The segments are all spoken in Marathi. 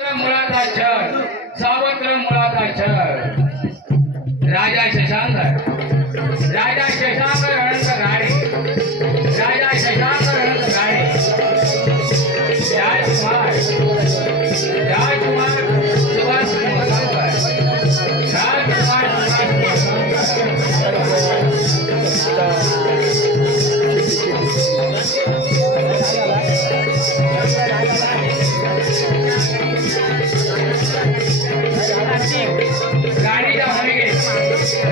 मुळाचा छळ सावत्र मुळाचा छळ राजा शशांक रणंत गाडे राजा शशांक रणंत गाडे राजकुमार सुभाष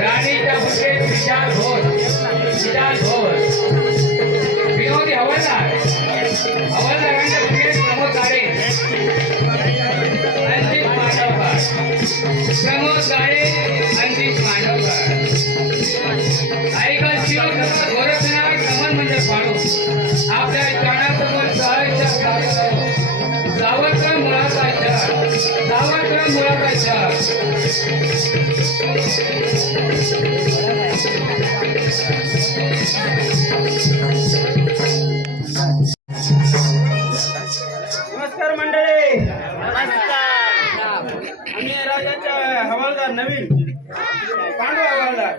राणीच्या भूषेत विशाल घोर विनोदी हवालदारांच्या भूषेत प्रमोद गाडे अंतिम मांडवकर ऐका शिवधर्म गोरखनाथ कमल म्हणजे पाडू आपल्या प्राणासमोर सहजच्या सावत्र मुळाचा नमस्कार मंडळी. आम्ही राजाचा हवालदार नवीन पांडू हवालदार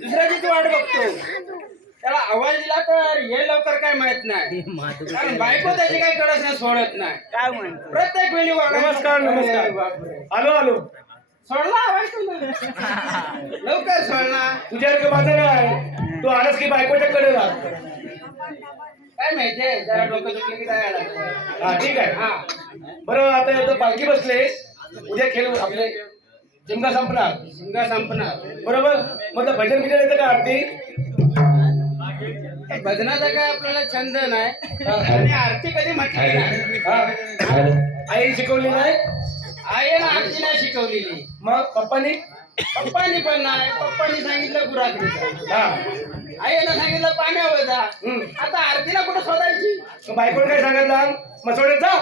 दुसऱ्याची वाट बघतो. त्याला आवाज दिला तर हे लवकर काय माहित नाही, कारण बायको त्याची काही कडस नाही सोडत नाही. काय म्हणतो प्रत्येक वेळी नमस्कार आलो आलो सोडला आवाज तू लवकर सोडला. तुझ्या माझं नाही, तू आलास की बायकोच्या कडे राह. काय माहितीये जरा डोकं दुखलं की जायला लागतं. हा ठीक आहे. हा बरं आता इथं पालखी बसले, उद्या खेळ आपले जिमका संपणार. शिंगा संपणार बरोबर. म्हटलं भजन बिजन येतं का आरती? भजनाचा काय आपल्याला छंद नाही आणि आरती कधी म्हटली नाही. हा आई शिकवली नाही, आहे ना आरती नाही शिकवलेली. मग पप्पानी पप्पानी पण नाही. पप्पानी सांगितलं गुराखडीचं, हा आईनं सांगितलं पाण्यावर जा. आता आरतीला कुठं शोधायची? बायकोने काय सांगितलं? मसोड्यात जा.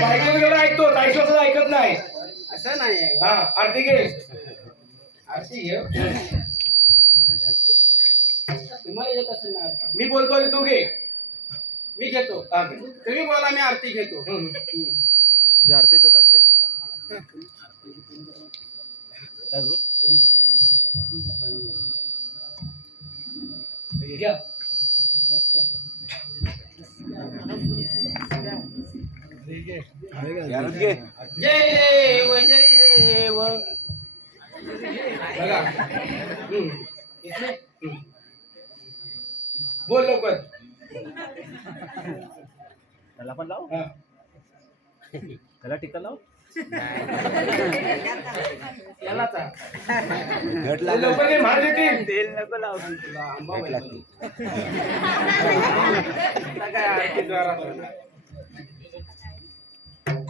बायको एवढं ऐकतो, ताईशी असं ऐकत नाही. असं नाही. हा आरती घे. आरती घेऊ तुम्हाला येत असेल ना आरती? मी बोलतो आणि तू घे. मी घेतो. हा, घे. तुम्ही बोला, मी आरती घेतो. आरतीचा ताटे घ्या. जय देव जय देव. बघा. बोल लवकर. त्याला पण लाव, हा. त्याला टिका लाव. लवकर घे, मार देतील. तेल नको लाव.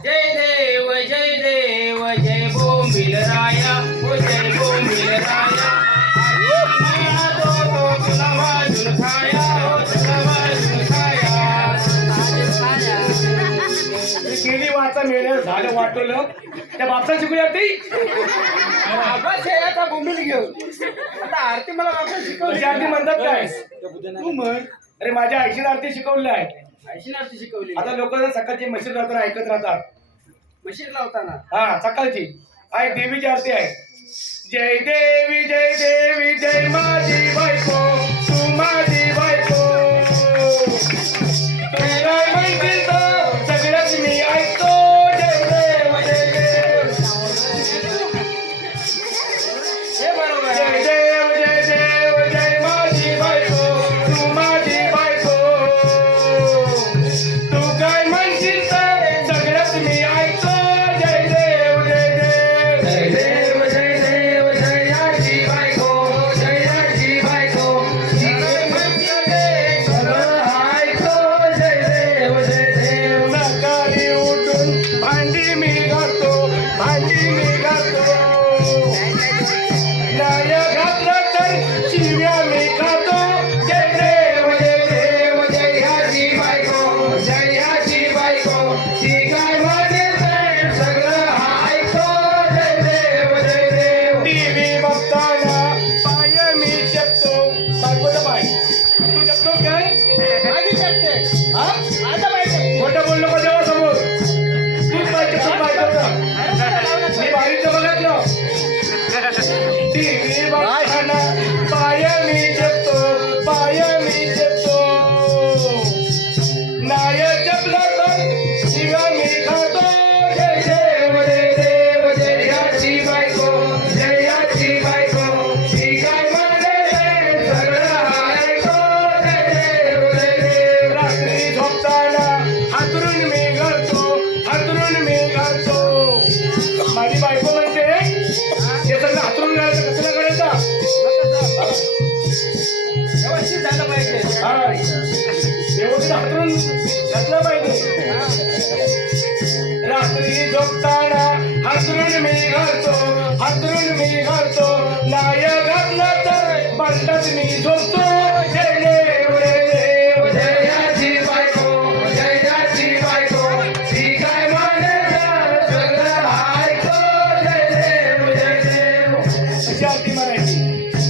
जय देव जय बोंबील राया हो जय बोंबील राया. तुला वाजून खाया हो तुला वाजून खाया. केली वाचा मेळ झालं वाटवलं त्या बापसा शिकूया ती. आवाज याचा बोंबील घेऊन आता आरती मला वापस शिकवली. तुझी आरती म्हणतात काय? तू म्हण. अरे माझ्या आईशीने आरती शिकवली आहे. आयशी आरती शिकवली. आता लोक सकाळची मशीन लावताना ऐकत राहतात. मशीन लावताना हा सकाळची आई देवीची आरती आहे. जय देवी जय माझी बायको तू माझी बायको. तू काय म्हणतील तर सगळंच मी ऐकतो. जय देव हे बरोबर आहे. जय माझी बायको तू माझी बायको. तू काय म्हणशील तर सगळंच मी ऐकतो. जय देव जय आजी बायको जय आजी बायको. हा आता बायको खोटं बोललो का देवा समोर तूच पाहिजे तू पाहिजे मी बारीचं बघितलं टीव्ही बघताना पाय मी जपतो नाय जपला तर शिवा मी खातो जय देव जयाची बायको ही काय म्हणे सगळं ऐको जय देव रात्री झोपताना हातरून मी घालतो माझी बायको म्हणते हे सगळं हातरून घालायचं कसं करायचं व्यवस्थित झालं पाहिजे हा व्यवस्थित हातरून घातलं पाहिजे रात्री झोपताना हातरून मी घालतो नाय घातलं तर बंडत मी झोपतो जय देव जयाची बायको ती काय म्हणे सगळं ऐको जय देव अशी आरती म्हणायची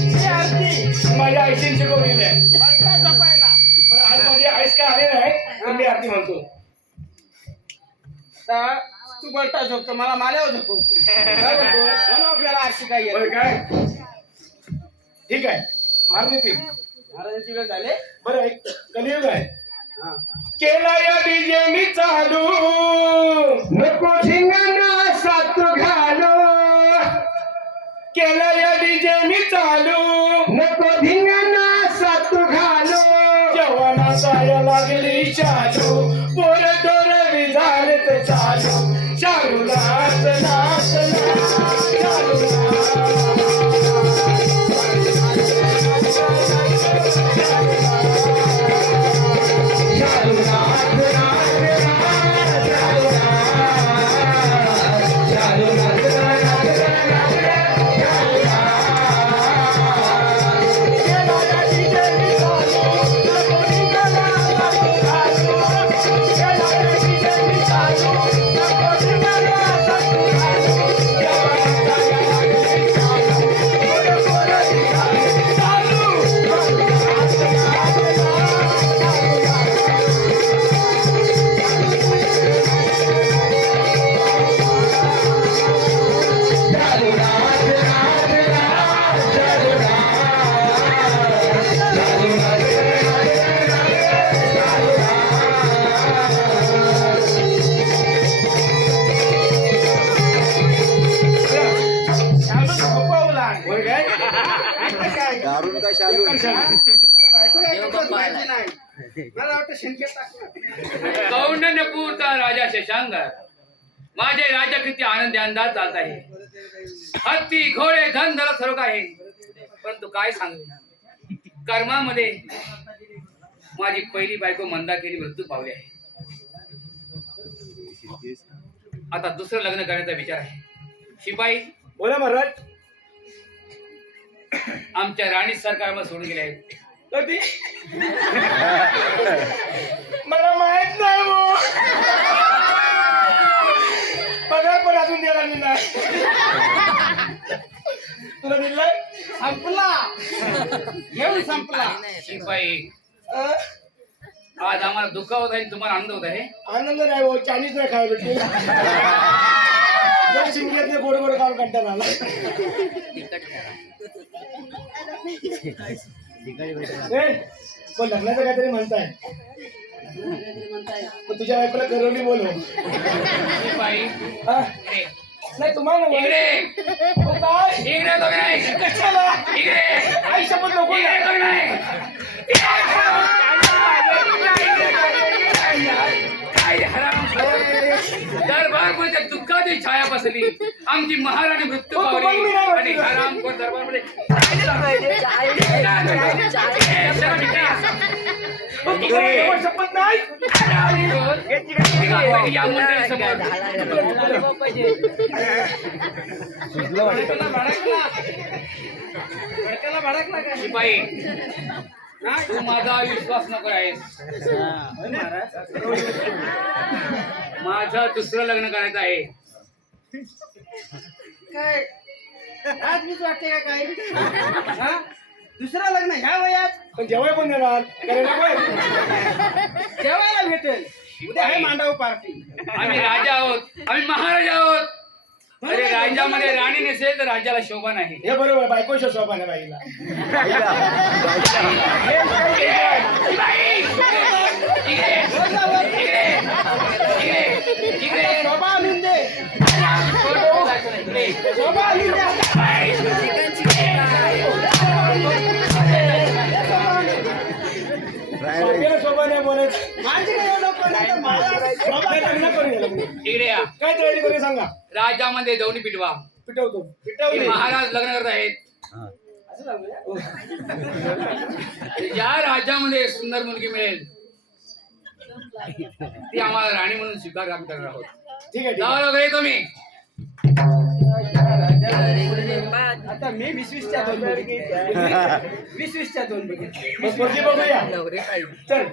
ही आरती माझ्या आईशी शिकवलेली आहे बंडा जपायला. पण आज माझी आईस काय आले नाही तर मी आरती म्हणतो तर तू बलटा झोपतो मला माल्यावर झोपवते काय बोलतो? म्हणून आपल्याला आरती काय येत होय काय ठीक आहे मारून येतील महाराजांची वेळ झाले बरं ऐक कलियुग आहे हा केला या डीजे मी चालू नको धिंगाणा सात घालो केला या डीजे मी चालू नको धिंगाणा सात घालो जवाना जाया लागली चालू पोर दोर विझाले तर चालू नाच चालू होय काय दारून का शालू मला वाटतं शेणखेत टाकलं. कौंडण्यपूरचा राजा शशांकर माझे राजा किती आनंदी अंदाज चालत आहे हत्ती घोडे धन धन सर्व काही परंतु काय सांगू कर्मामध्ये माझी पहिली बायको मंदाकिनी मृत्यू पावली आहे आता दुसरं लग्न करण्याचा विचार आहे शिपाई बोला महाराज आमच्या राणी सरकारमध्ये सोडून गेले आहेत कधी मला माहित नाही हो पगार पण अजून द्यायला मी नाही तुला दिलाय संपला घेऊन संपला शिपाई आज आम्हाला दुःख होत आहे तुम्हाला आनंद होत आहे आनंद नाही हो चायनीज नाही खायला भेटली शिमग्यातले गोड गोड काम कंटाळा आला पण लग्नाचं काहीतरी म्हणताय तुझ्या बायकोला करवली बोलव शिपाई हा? इकडे नाही तुम्हाला इकडे हो काय इकडे तो नाही कशाला इकडे आई शपथ नको ना. इकडे तो नाही काय हराम दरबार मध्ये दुःखाची छाया बसली आमची महाराणी मृत्यू पावली आणि हरामखोर दरबार मध्ये शपथ नाही या मंडळीसमोर भडकाला भडकला का शिपाई तू माझा विश्वास नको आहेस माझं दुसरं लग्न करायचं आहे काय आज मीच वाटते का काय दुसरं लग्न ह्या वयात पण जेव्हा पण देणार करायला काय? उद्या आहे मांडव पार्टी. आम्ही राजा आहोत, आम्ही महाराजा आहोत. अरे राज्यामध्ये राणी नसेल तर राज्याला शोभा नाही. हे बरोबर बायको शोभा नाही बाईला. शोभा आणून दे. शोभा आणून द्या. शोभेला शोभा नाही बोलायचं. माझी काय लोक नाही तर मला शोभा काय लग्न करूया लग्न. इकडे या. काय तयारी करूया सांगा. राज्यामध्ये दौंडी पिटवा. पिटवतो. हे महाराज लग्न करत आहेत. असं सांगूया. ज्या राज्यामध्ये सुंदर मुलगी मिळेल ती आम्हाला राणी म्हणून स्वीकार आम्ही करणार आहोत. ठीक आहे ठीक जाऊ आहे. लवकर येतो मी. आता मी 20-20च्या 2 बघितले. 20-20च्या 2 बघितले. मग पोरगी बघूया. चल.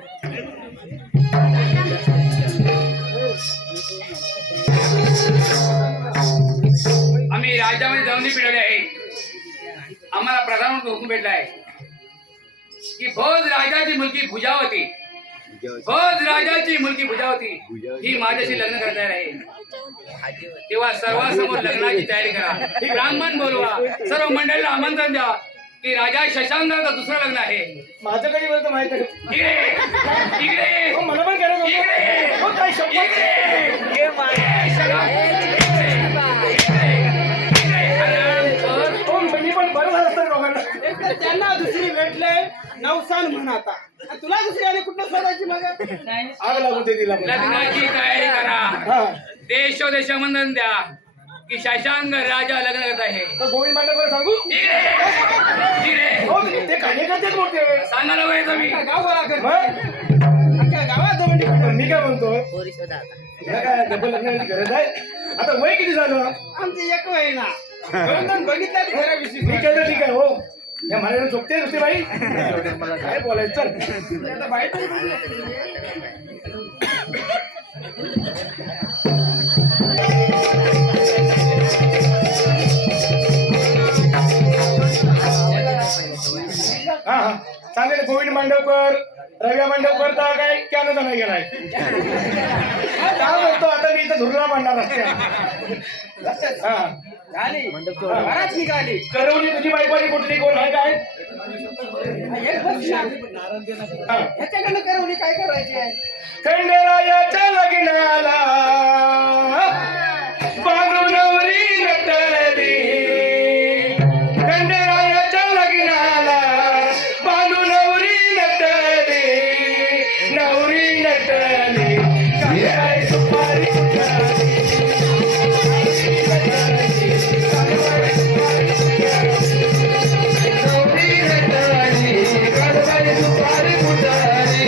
आम्ही राज्यामध्ये दौंडी पिटवले आहे. आम्हाला प्रधानमंत्री हुकूम भेटला आहे की भोज राजाची मुलगी भुजावती, भोज राजाची मुलगी भुजावती ही माझ्याशी लग्न करणार आहे. तेव्हा सर्वांसमोर लग्नाची तयारी करा. ब्राह्मण बोलवा, सर्व मंडळीला आमंत्रण द्या की राजा शशांकाचं दुसरं लग्न आहे. माझं कधी बोलतो माहित आहे. इकडे इकडे हो, मला पण करायचं होतं. हो, काय शपथ. हो, मी पण बरं झालं असतं दोघांना. एक तर त्यांना दुसरी भेटले नवसान म्हण आता. आणि तुला दुसरी आणि कुठं शोधायची मग? आग लागून दे तिला पण. लग्नाची तयारी करा. हा. देशोदेश आमंत्रण द्या की शशांक राजा लग्न करत आहे. तर गोविंद मांडवकर सांगू. इकडे इकडे हो, ते कार्यकर्तेच मोठे. सांगा लवकर येतो मी. अख्खा गाव गोळा कर. मग अख्ख्या गावात दौंडी पिटव. मी काय म्हणतो तुला काय डबल लग्नाची गरज आहे. आता वय किती झालं. आमचे एक वय ना. बघितलं खरं ठीक 20-20. आहे तर ठीक आहे. हो या मला झोपते नुसते बाई. काय बोलायचं. चल. आता बाहेर हा हा चालेल. गोविंद मांडवकर, रव्या मांडवकर तर काय कॅनचा नाही गेलाय. काय म्हणतो आता मी इथं धुरला मांडणार असते. हा झाली बराच निघाली. करवली तुझी बायकोनी कुठली कोण आहे काय. एक बस ना. हा. ह्याच्याकडनं करवली काय करायची आहे? खंडेरायाच्या लग्नाला बांधू नवरी नटली. खंडेरायाच्या लग्नाला बांधू नवरी नटली. नवरी नटली. काय सुपारी उडाली. नवरी नटली. काय सुपारी उडाली.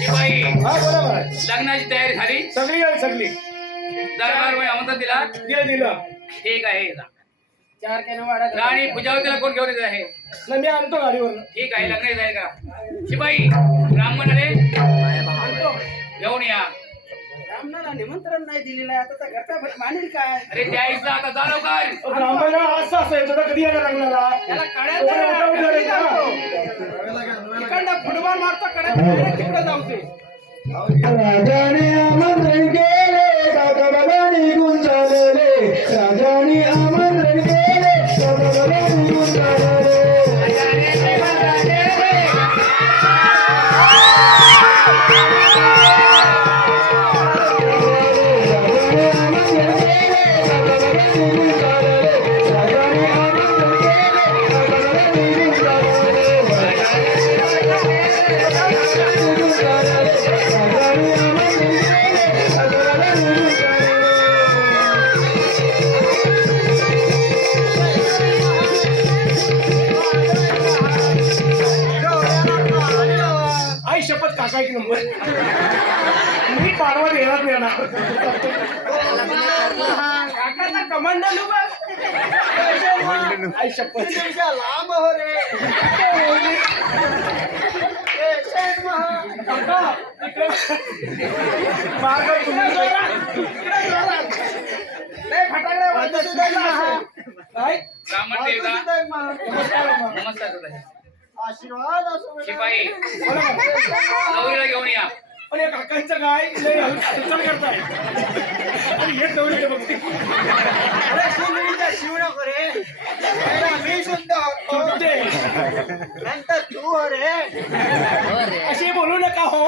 शिवाई हा बोला महाराज. लग्नाची तयारी झाली. सगळी झाली सगळी. दरबार आमंत्रण दिला. दिलं. ठीक आहे. 4 कॅन वाढत राणी भुजावतीला कोण घेऊन येत आहे? नाही मी आणतो गाडीवर. ठीक आहे. लग्नाची तयारी करा. शिपाई ब्राह्मण आले घेऊन या. ब्राह्मणाला निमंत्रण नाही दिलेलं आहे. आता त्या घरचा मानेल काय? अरे द्यायचं आता जा लवकर. ब्राह्मण असं असेल तर कधी येणार लग्नाला. त्याला इकडनं फुटबॉल मारतो कड्यात तिकडे जाऊ ते. राजाने आमंत्रण केले दादा निघून चालले. राजाने आमंत्रण केले दादा निघून चालले. आई शपथ काका एक नंबर. मी पाडवा येणार नाही येणार. काकाचा कमांडल उभा. आई शपथ. लांब हो रे. काका, इकडे मागं तुम्ही लय फटाकडे वाजत सुद्धा ना हा. काय? का म्हणते का? नमस्कार. नमस्कार करत आहे. आशीर्वाद असो बेटा. शिपाई बोला ना. नवरीला घेऊन या. पण या काकांचं काय लय हालचाल करताय आणि हे तेवढे बघते. अरे सुंदरीचा शिव नको रे. पहिला मी सुद्धा होतो. तुमचे नंतर तू हो रे. असे बोलू नका हो.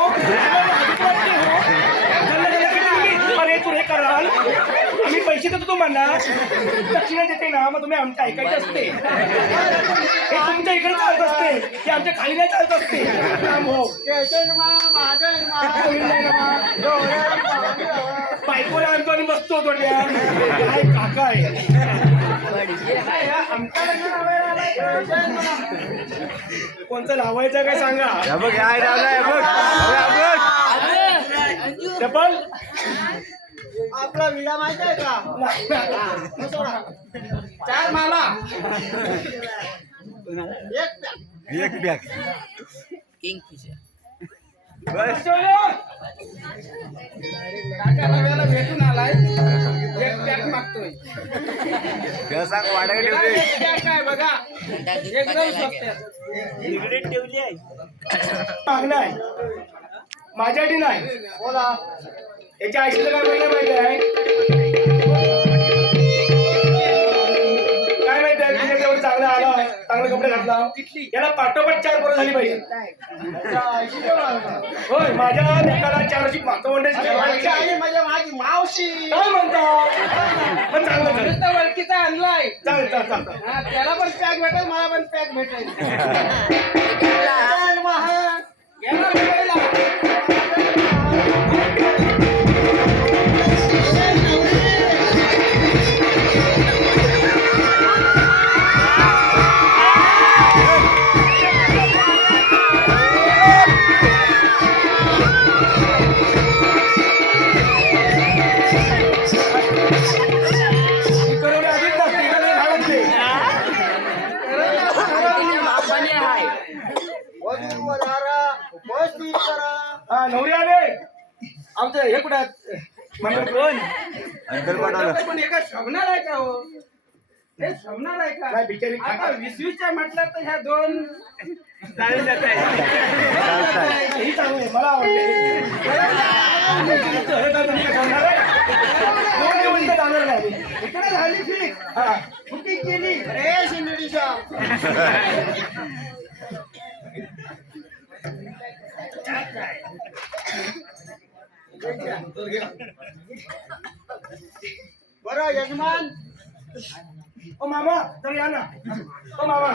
अरे तू हे कराल आम्ही पैसे देतो तुम्हाला दक्षिणा देते ना मग तुम्ही आमचं ऐकायचे असते. हे तुमच्या इकडे चालत असते हे आमच्या खाली नाही चालत असते. हो बायकोला आणतो आणि बसतो थोड्या. काय काका आहे कोणतं लावायचं काय सांगा. बघ काय लावलाय बघ डबल आपला विडा माहिती आहे का? चार माला एक एक बॅग बस काका नव्याला भेटून आलाय. एक पॅक मागतोय. काय सांग वाढायला ठेवले पॅक काय बघा एकदम स्वस्त आहे. मागणं आहे माझ्यासाठी नाही. बोला. याच्या आईशीला काय म्हणलं माहिती आहे काय माहिती आहे तुझ्या जेवढं चांगलं आला चांगले कपडे घातला याला पाठोपाठ 4 पोरं झाली पाहिजे. होय माझ्या लेकाला 4 अशी मातोंडाची माझी आई म्हणजे माझी मावशी. काय म्हणता पण चांगलं झालं. नुसतं वळखीचा आणलाय. चालेल चालेल चालेल. हा, त्याला पण पॅक भेटेल मला पण पॅक भेटेल. गेला मुंबईला. करवले आधीच नसते का नाही घालतले. हा नवरी आले आमचं हे कुठं मंडळ कोण अंतर पाठवलं पण एका शोभणार आहे का हो? हे शोभणार आहे का? काय बिचारी आता 20च्या म्हटलं तर ह्या 2 चालेल जात आहे. ही चांगली आहे, मला आवडते. हे काय तुमचं करणार आहे? दोन दिवस तर जाणार नाही. इकडे झाली फिक्स. हा. बुकिंग केली रे शिंदडीच्या. बरं यजमान. ओ मामा तर या ना. ओ मामा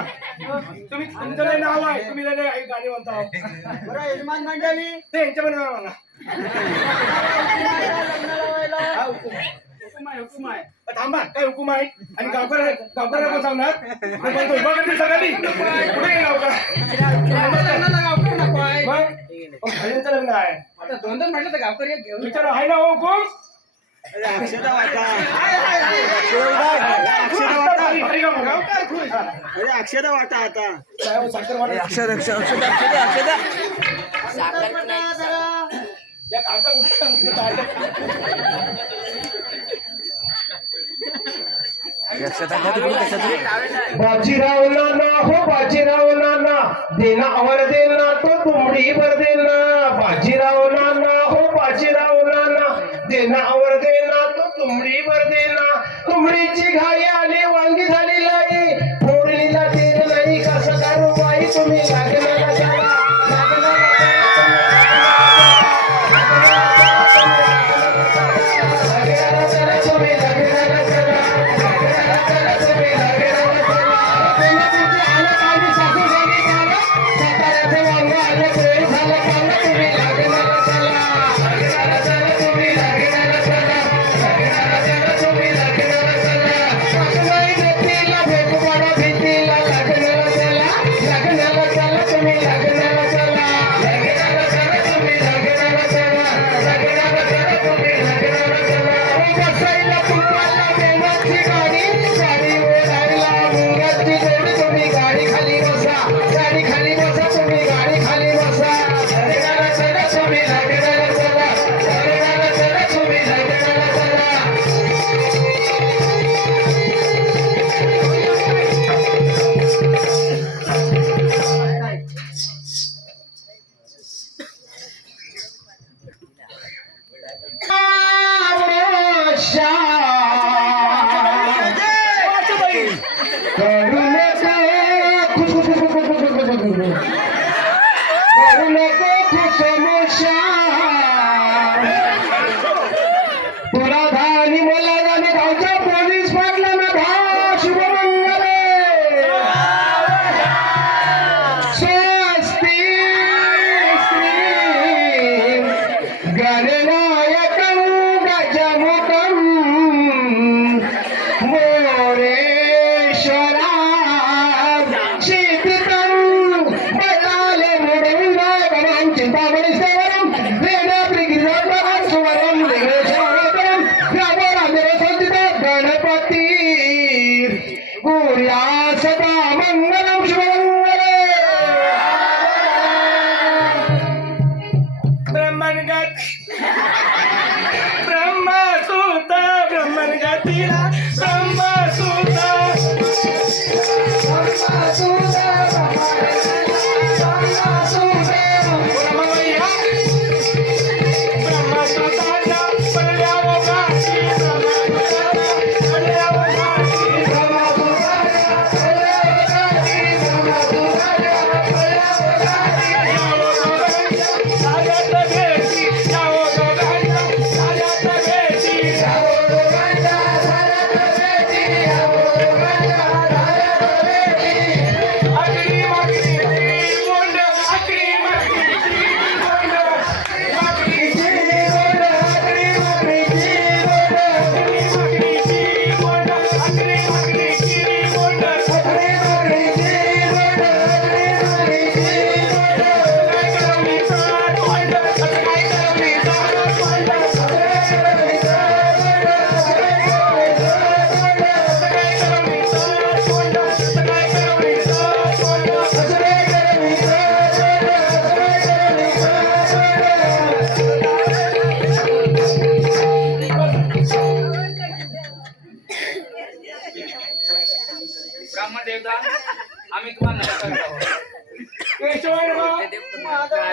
तुम्ही तुमचं लय नाव आहे तुम्ही लय लय गाणी म्हणता. बरं यजमान मंडळी. ते यांच्या पण नाव म्हणा. लग्नाला व्हायला. हा, हुकूम. हुकूम आहे हुकूम आहे. थांबा काय हुकूम आहे आणि गावकर कोण सांगणार उभा करतील सगळ्यांनी कुठे गेला गावकर. लग्नाला गावकरी नको आहे. मग भाईंचं लग्न आहे आता 2 म्हटलं तर गावकरी एक घेऊन विचार आहे ना हो हुकूम. भारी काम आहे. गावकर खुश. अक्षदा वाटा आता काय हो, साखर वाटा. या काका कुठे बाजीराव नाना हो बाजीराव नाना देना अवर देना तो तुमडी भर देना. बाजीराव नाना हो बाजीराव नाना देना अवर देना तो तुमडी भर देना. तुमडीची घाई आली वांगी झाली लाई फोडणीला तेल नाही कसं करू बाई तुम्ही लागणारा चला लागणारा चला तुम्ही लागणारा चला भीतीला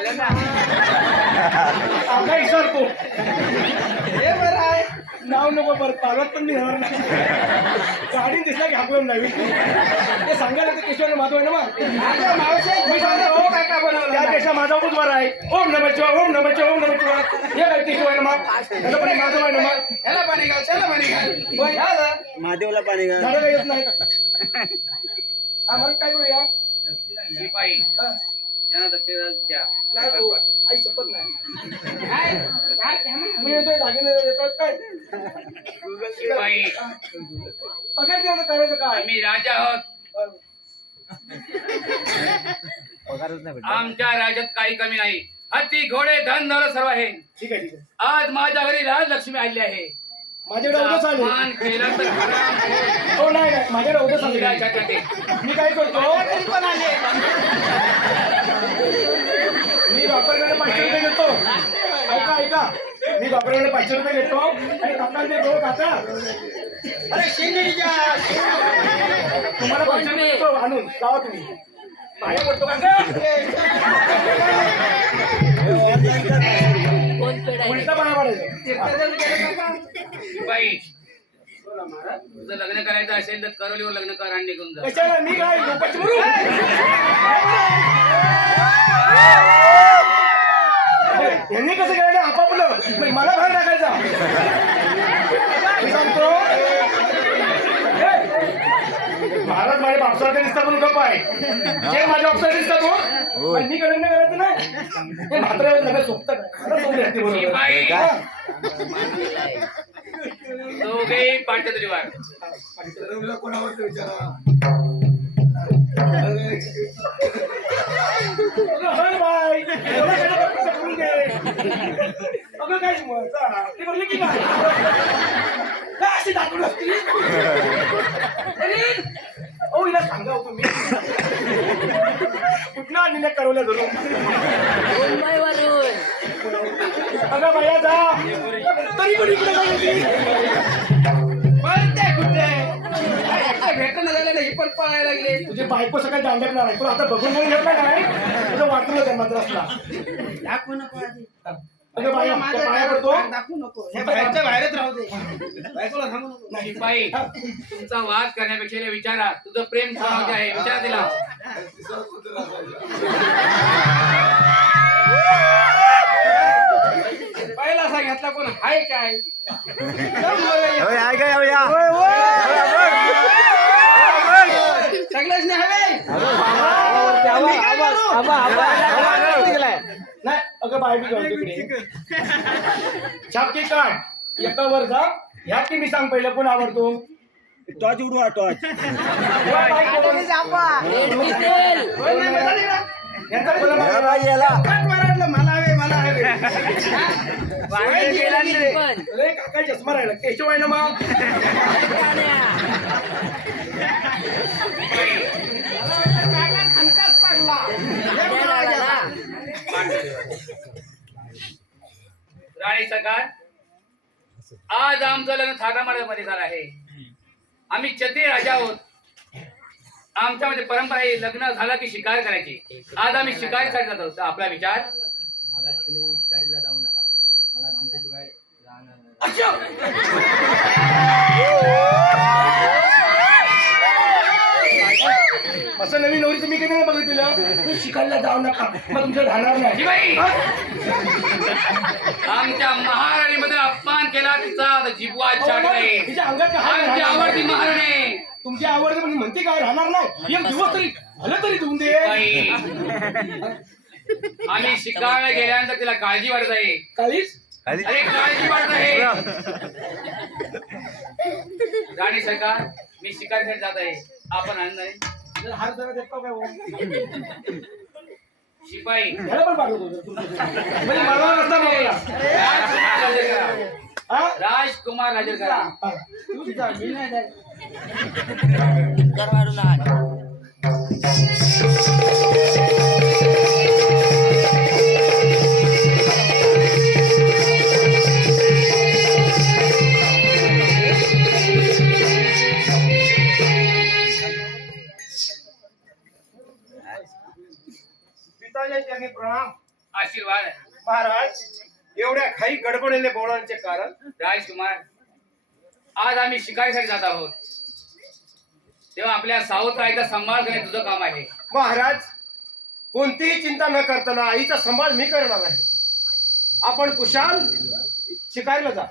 झालं ना आमचा विसरतो हे बरं आहे नाव नको बरं पालत पण मी येणार नाही गाडी दिसला की हाकलून नाही ते सांगायला तर केशवाने माधव आहे ना मग माझ्या मावशी मी सांगतो काय काय बनवलं त्यापेक्षा माझा उद्वार आहे ओम नमः शिवाय ओम नमः शिवाय ओम नमः शिवाय हे काय केशव आहे ना मग त्याला पण माधव आहे ना मग ह्याला पाणी घाल त्याला पाणी घाल होय. झालं. महादेवला पाणी घाल. झाडं काही येत नाहीत आम्हाला काय करूया शिपाई हा. यांना दक्षिणा द्या नाही भाऊ, आई शपथ नाही काय? काय घ्या ना. मी येतोय दागिने देतात काय शिपाई पगार तेवढं करायचं काय आम्ही राजा आहोत आमच्या राज्यात काही कमी नाही हत्ती घोडे धन दौलत सर्व आहे ठीक आहे ठीक आहे आज माझ्या घरी राजलक्ष्मी आली आहे माझ्याकडे उद्या चालेल अपमान केला तर खरा हो नाही नाही माझ्याकडे उद्या मुलगा चालेल छटाके. मी काय करतो माझ्या घरी पण आले मी वापरकडे 500 रुपये घेतो ऐका ऐका मी वापरकडे 500 रुपये घेतो आणि काका देतो काका अरे शिंदीच्या तुम्हाला 500 रुपये देतो आणून लावा तुम्ही पाया पडतो काका उलटा पाया पडायचं तीर्थाटन केलं का? शिपाई तुझं लग्न करायचं असेल तर करवलीवर लग्न कर आणि निघून जा कशाला मी काय लोकांची म्हणू यांनी कसं करायचं आपापलं मग मला बाहेर टाकायचा मी सांगतो महाराज माझ्या बापसारखं दिसतात पण गप्प आहे जे माझ्या बापसारखं दिसतात हो पण मी लग्न करायचं नाही हे मात्र लग्न सोबत काय सोबत असते बरोबर शिपाई हा. दोघेही पाठ्यत्रीवर अगं बाई, एवढं काय नको करून दे. अगं काय ते म्हणलं की काय काय अशी दाखवून असते ओ हिला सांगा हो तुम्ही कुठलं आणलेलं करवल्या धरून अगं बाया जा तरी पण इकडे काय होती पळते कुठे भेटणं झालं नाही पण पळायला लागले तुझे बायको सगळ्या दांडकणार आहे पण आता बघून नाही घेतला काय तुझं वाटलं त्या मात्रासला दाखवू नको आधी. अगं बाया माझं पाया पडतो दाखवू नको हे बाहेरच्या बाहेरच राहू दे बायकोला सांगू नको शिपाई तुमचा वाद करण्यापेक्षा हिला विचारा तुझं प्रेम कोणावरती आहे विचारा तिला पहिला असा घेतला कोण हाय काय होय, आहे काय? होय, या. सगळ्याच नाही हवे नाही अगं बाय मी जाऊ तिकडे छापकी काढ एका वर जा ह्यात की मी सांग पहिलं कोण आवडतो टॉर्च उडवा टॉर्च. यांचा कोणा या मागे बाई याला. मला हवे मला हवे अरे काका चष्मा राहिला केशव आहे ना मग खनकात पडला राणी सरकार आज आमचं लग्न थाटामाटामध्ये झालं आहे आम्ही क्षत्रिय राजा आहोत आमच्यामध्ये परंपरा आहे लग्न झालं की शिकार करायची आज आम्ही शिकारीसाठी जात आहोत तर आपला विचार मला तुम्ही शिकारीला जाऊ नका मला तुमच्याशिवाय राहणार नाही. असं नवीन नवरी तुम्ही कधी नाही बघितलं तुम्ही शिकायला जाऊ नका मग तुमचं राहणार नाही शिवाई आमच्या महाराणीमध्ये अपमान केला तिचा जिबवा छाट नाही तिच्या अंगात काय हाड आमची राहणार आवडती नाही. महाराणी तुमची आवडते म्हणजे म्हणते काय राहणार नाही एक दिवस तरी झालं तरी देऊन दे बाई, आम्ही शिकायला गेल्यानंतर तिला काळजी वाटत आहे काळीच खाली. अरे काळजी वाटत आहे राणी सरकार मी शिकारीसाठी जात आहे आपण आनंदाने जर हात जरा देतो काय हो? शिपाई ह्याला पण पाठवतो जर तुमच्याकडे. म्हणजे मला नसता मागला. राजकुमार राजर करा. हा? राजकुमार राजर करा हा. तू जा, मी नाही जात. पिताच्या चरणी प्रणाम महाराज एवढ्या घाई गडबडीने बोलण्याचे कारण? राजकुमार, आज आम्ही शिकारीसाठी जात आहोत, तेव्हा आपल्या सावत्र आईचा सांभाळ करणे तुझं काम आहे. महाराज कोणतीही चिंता न करताना आईचा सांभाळ मी करणार आहे. आपण कुशाल शिकायला जा.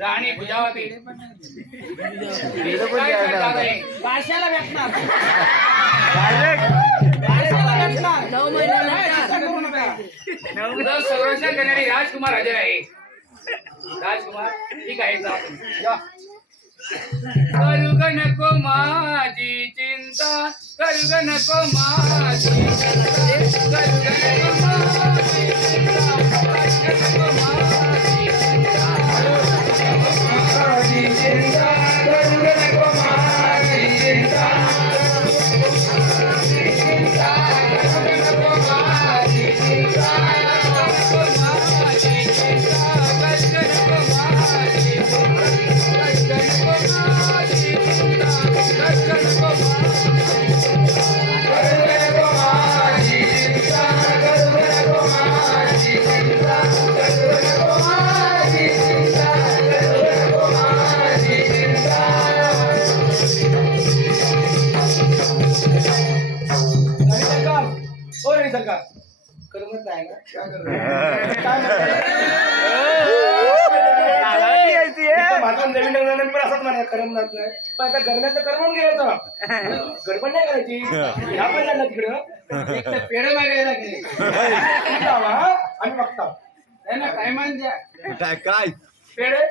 राणी पूजावती शिकारीसाठी जात आहे. भाषाला भेटणार भाषाला भेटणार काय चिंता करू नका. तुझं संरक्षण करणारी राजकुमार हजर आहे. राजकुमार ठीक आहे, जा. या. करू ग नको माझी चिंता, करू ग नको माझी चिंता, करू ग नको माझी चिंता, करू ग नको माझी चिंता. माझी चिंता करू नको माझी चिंता. करमत नाही ना? माझं नवीन लग्नानंतर पण असंच म्हणायचं करमत नाही, पण आता करण्यात तर करमून घ्यायचं. गडबड नाही करायची. ह्या पण जाणार तिकडं एक तर पेढ मागायला गेले जावा, हा? आम्ही बघतो त्यांना काय मान द्या काय पेढे.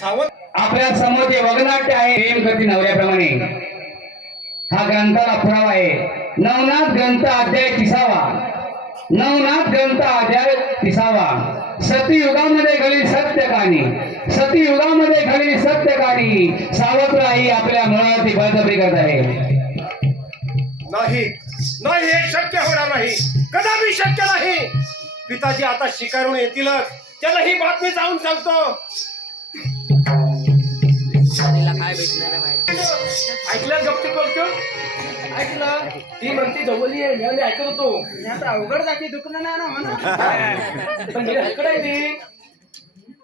सावध आपल्या समोर जे वगनाट्य आहे प्रेम करती नवऱ्याप्रमाणे हा ग्रंथाला पुरावा आहे. नवनाथ ग्रंथ अध्याय 30वा, नवनाथ ग्रंथ अध्याय 30वा. सतयुगामध्ये घडली सत्य कहाणी, सतयुगामध्ये घडली सत्य कहाणी. सावत्र आई आपल्या मुळाची बळजबरी करत आहे. नाही नाही, हे शक्य होणार नाही, कदापि शक्य नाही. पिताजी आता शिकारून येतीलच, त्याला ही बातमी जाऊन सांगतो. ऐकलं गपचूप गपचूप ऐकलं? ती म्हणती जवळी आहे, मी ऐकत होतो. मी आता अवघड जाती दुखणं नाही ना म्हणा. पण ही हलकट आहे ती.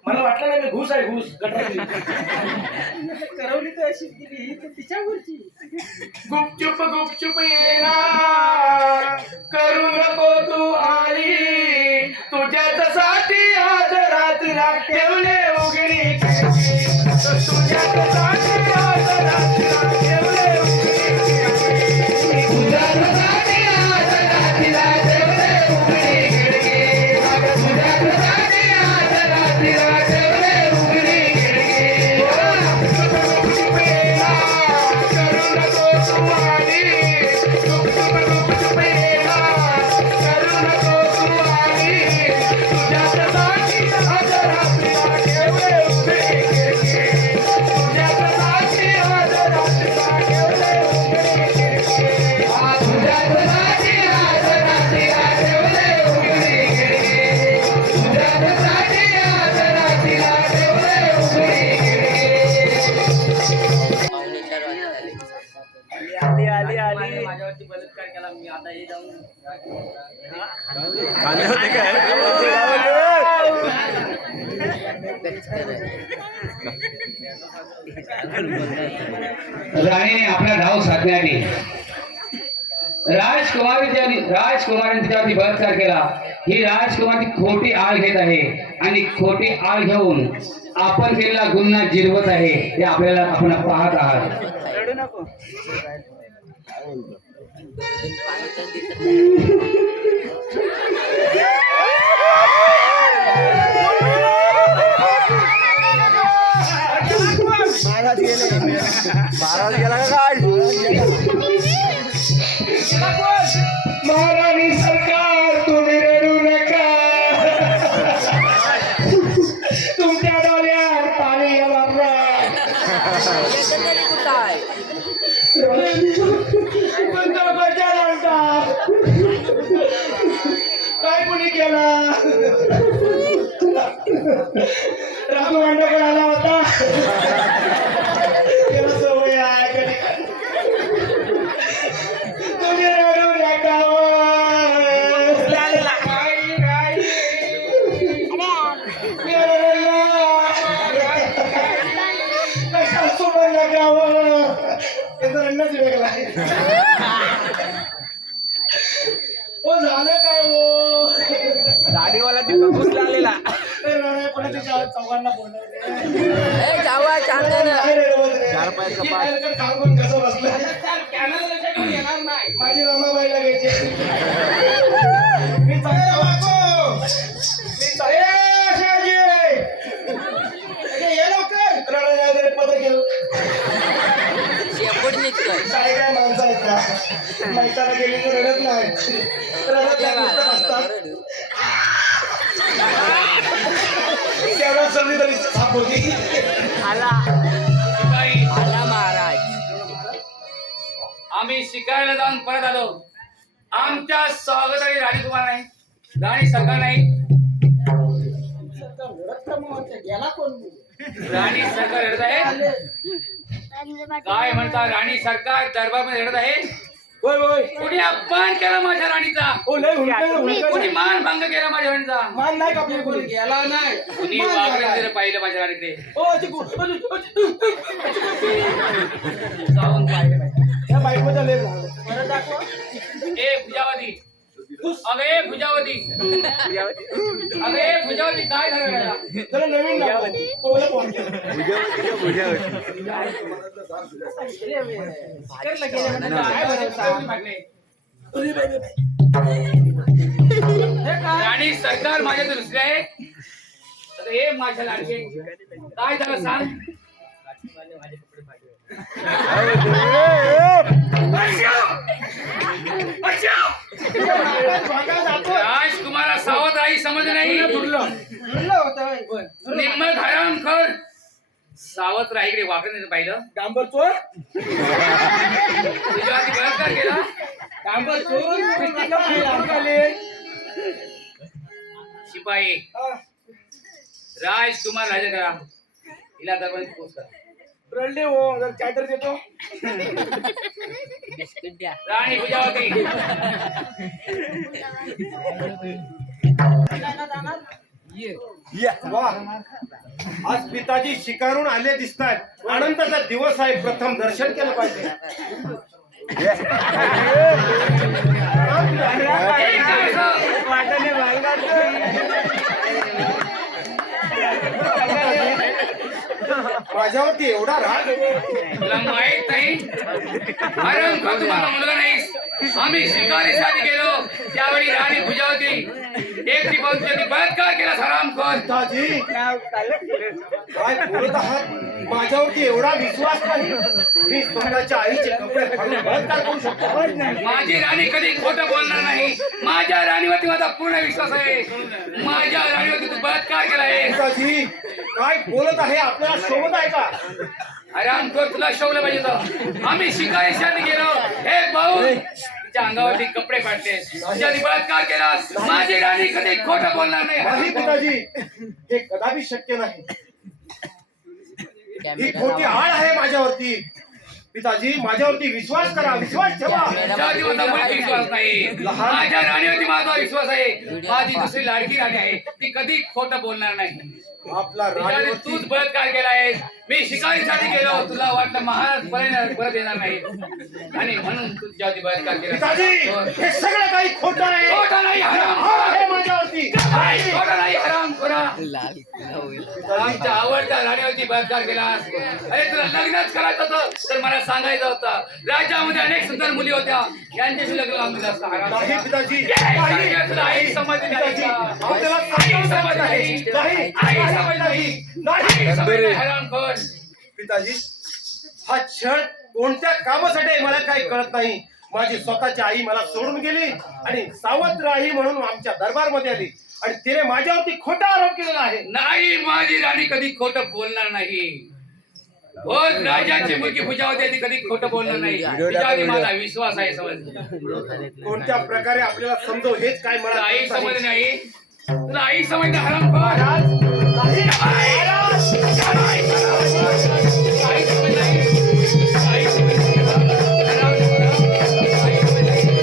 मला वाटलं नाही मी घुस आहे, घुस गटारी. करवली तर अशी दिली तर तिच्यावरची गुपचूप गुपचूप येणार, करू नको तू आली, तुझ्यासाठी आज रात्रीला ठेवले उघडी खिडकी. तुझ्यासाठी आज रात्रीला ठेवले उघडी खिडकी. तुझ्यासाठी आज रात्रीला ठेवले उघडी खिडकी. तुझ्यासाठी आज रात्रीला ठेवले उघडी खिडकी. गुपचूप येणार, करू नको तू आली, गुपचूप गुपचूप येणार, करू नको तू आली, तुझ्यासाठी आज रात्रीला ठेवले उघडी खिडकी. तुझ्यासाठी आज रात्रीला ठेवले उघडी खिडकी. तुझ्यासाठी आज रात्रीला ठेवले उघडी खिडकी. तुझ्यासाठी आज रात्रीला ठेवले उघडी खिडकी. माझ्यावरती बलात्कार केला मी, आता हे जाऊन खाणे होते काय राणीने आपला डाव साधण्याने राजकुमारीने तिच्यावरती बलात्कार केला. ही राजकुमारी खोटी आळ घेत आहे आणि खोटी आळ घेऊन आपण केलेला गुन्हा जिरवत आहे. हे आपल्याला आपण पाहत आहात. रडू नको. महाराज गेला का काय महाराणी सरकार, तुम्ही रडू नका. तुमच्या डोळ्यात पाणी येणार नाही. कोणता बचाव आणता? काय कोणी केला राम मांडकर आला होता त्याला सवय आहे कधी तुम्ही रडू नका वेगळा हो झालं काय हो गाडीवाला तिथं घुसला आलेला चौघांना चार पायाचा पाय. सांगून कसं बसलं येणार नाही. माझी रमाबाईला घ्यायची मी ये लवकर रडा पत्र घेऊ काय काय माणसं आहेत का मैताला गेली तर रडत नाही रडत नाही नुसतं बसतात तेवढा सर्दी तरी साप होती शिपाई, महाराज आम्ही शिकायला जाऊन परत आलो. आमच्या स्वागताची राणी कुमार नाही, राणी सरकार नाही. गेला कोण राणी सरकार रडत आहे. काय म्हणता? राणी सरकार दरबारमध्ये रडत आहे. होय होय कुणी अपमान केला माझ्या राणीचा, हो लय हुंडका कुणी मान भंग केला माझ्या राणीचा, मान नाही कापले कोणी गेला नाही कुणी वागण्याचं पाहिलं माझ्या राणीकडे. जाऊन पाहिलं पाहिजे. या बाईकमध्ये लय झालं परत दाखवा ए भुजावती, अगे भुजावती, अगे भुजावती, काय झालं बेटा? जरा नवीन नाव कोणाला फोन केला राणी सरकार माझ्या दुसरे आहे. आता हे माझ्या लाडके काय झालं सांग. राजकुमारा सावध आई समज नाही. निम्म हराम कर सावध राही इकडे वाकडे पाहिलं. डांबर चोर तुझ्या आधी बलात्कार केला. डांबर चोर शिपाई राजकुमार राजा करा, हिला दरबारी पोच करा. रडले हो जर काय तर देतो राणी भुजावती, वा आज पिताजी शिकारून आले दिसतात. आनंदाचा दिवस आहे. प्रथम दर्शन केलं पाहिजे. हे काय असं? माझ्यावरती एवढा राग तुला माहित नाही हरम खा तुम्हाला मुलगा नाहीस. आम्ही शिकारीसाठी गेलो त्यावेळी राणी भुजावती एक दिवस बलात्कार केला. हराम कर पिताजी काय बोलत आहात? माझ्यावरती एवढा विश्वास नाही. मी स्वतःच्या आईचे कपडे फाडून बलात्कार करू शकतो. माझी राणी कधी खोटं बोलणार नाही. माझ्या राणीवरती माझा पूर्ण विश्वास आहे. माझ्या राणीवरती तू बलात्कार केला आहे. पिताजी काय बोलत आहे? आपल्याला शोभत आहे का? आराम कर, तुला शोभलं पाहिजे तर. आम्ही शिकारीसाठी गेलो. हे भाऊ तिच्या अंगावरती कपडे फाडले, तुझ्या बलात्कार केला. माझी राणी कधी खोटं बोलणार नाही नाही. पिताजी हे कदापि शक्य नाही. ही खोटी आळ आहे माझ्यावरती. पिताजी माझ्यावरती विश्वास करा, विश्वास ठेवा. तुझ्यावरती माझा मुळीच विश्वास नाही. माझ्या राणीवरती माझा विश्वास आहे. माझी दुसरी लाडकी राणी आहे, ती कधी खोटं बोलणार नाही. आपला तिच्यावरती राणीवरती तूच बलात्कार केला आहेस. मी शिकारीसाठी गेलो, तुला वाटलं महाराज परत येणार नाही आणि म्हणून तुझ्यावरती बलात्कार केला. पिताजी हे सगळं काही खोटं आहे. खोटं नाही, हराम आहे माझ्यावरती. खोटं नाही, हराम खोरा. आमच्या आवडत्या राणीवरती बलात्कार केलास. अरे तुला लग्नच करायचं होतं तर मला सांगायचं होतं. राज्यामध्ये अनेक सुंदर मुली होत्या, यांच्याशी लग्न लावून दिलं असतं. हराम. नाही पिताजी सांगितलं तुला आई समजली नाही का? आपल्याला आई समज नाही. नाही. आई समज नाही. आई समज नाही, हराम खोर. पिताजी हा क्षण कोणत्या कामासाठी आहे मला काही कळत नाही. माझी स्वतःची आई मला सोडून गेली आणि सावत्र राही म्हणून आमच्या दरबारमध्ये आली आणि तिने माझ्यावरती खोटा आरोप केलेला आहे. नाही, माझी राणी कधी खोटं बोलणार नाही. भोज राजाची मुलगी भुजावती आहे, ती कधी खोटं बोलणार नाही. तिच्यावरती माझा विश्वास आहे. समज कोणत्या प्रकारे आपल्याला समजव हेच काय तुला मला आई समज नाही. तुला आई समज हराम आई समज नाही. आई समज नाही. हराम आई समज नाही.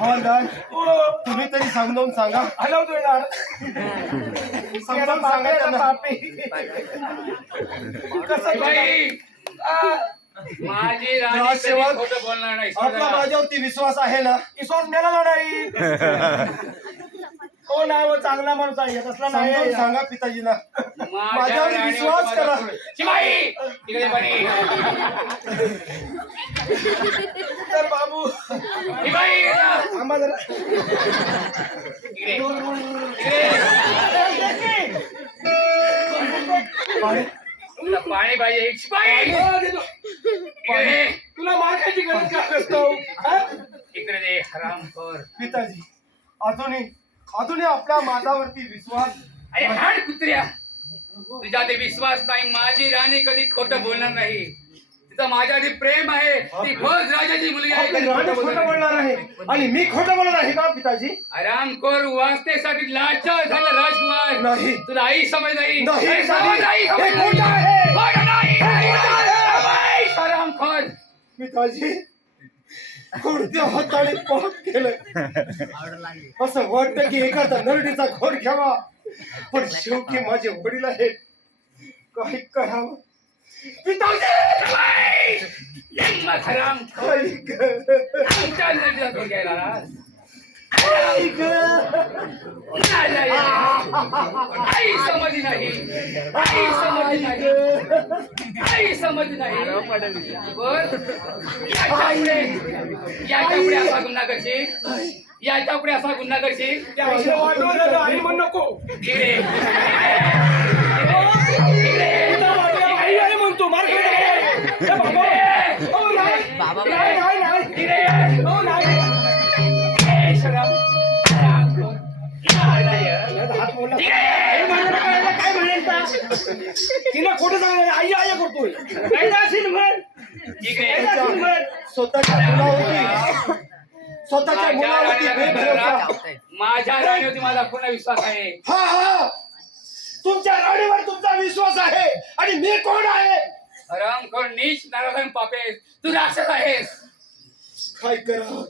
हवालदार तुम्ही तरी समजावून सांगा. हलवतोय ना समजावून सांगा त्यांना. कसं बाई, माझी राणी कधी सेवक, खोटं बोलणार नाही. आपला माझ्यावरती विश्वास आहे ना? विश्वास मिळाला नाही. हो नाही हो, चांगला माणूस आहे तसला नाही. समजावून सांगा पिताजीला माझ्यावर विश्वास करा. शिवाई तिकडे बनी. तर बाबू शिवाई आम्हा जरा इकडे पाणी तुला पाणी पाहिजे. शिवाई इकडे तुला मार खायची गरज काय असतो? इकडे दे हरामखोर. पिताजी अजूनही आपल्या माझ्यावरती विश्वास. अरे हाड कुत्र्या, तुझ्या ते विश्वास नाही. माझी राणी कधी खोटं बोलणार नाही. तिचं माझ्यावरती प्रेम आहे. ती भोज राजाची मुलगी आहे. कधी राणी खोटं खोटं बोलणार बोलणार आहे आणि मी खोटं बोलणार आहे का पिताजी? हरामखोर, वास्तेसाठी लाचार झालं राजकुमार. नाही. तुला आई समज नाही. नाही, अरे समज नाही, हे समज खोटं नाही. आहे. खोटं नाही. अबे, हरामखोर. पिताजी कोणत्या हाताने पाप केलं? असं वाटतं की एखादा नरडीचा घोट घ्यावा, पण शेवटी माझे वडील आहेत. काय करावं पिताजी? लिंग हरामखोर. आई गं. आमच्या नदीला तो घ्यायला आलास. आई गं. नाही, नाही, नाही. आई समजली नाही. आई समजली नाही. आई समजली नाही. बर, याच्या पुढे असा गुन्हा करशील. याच्या पुढे असा गुन्हा करशील. आई म्हण नको. इकडे. आई म्हणतो मार इकडे. बाबा. इकडे. नाही. तिला खोटं सांगणार आई आई करतोय काय असेल म्हण इकडे काय असेल म्हण स्वतःच्या मुलावरती स्वतःच्या मुलावरती बेभरोसा. माझ्या राणीवरती माझा पूर्ण विश्वास आहे. हा हा तुमच्या राणीवर तुमचा विश्वास आहे आणि मी कोण आहे राम कोण नीच नारायण पापेस तू राक्षस आहेस. काय करा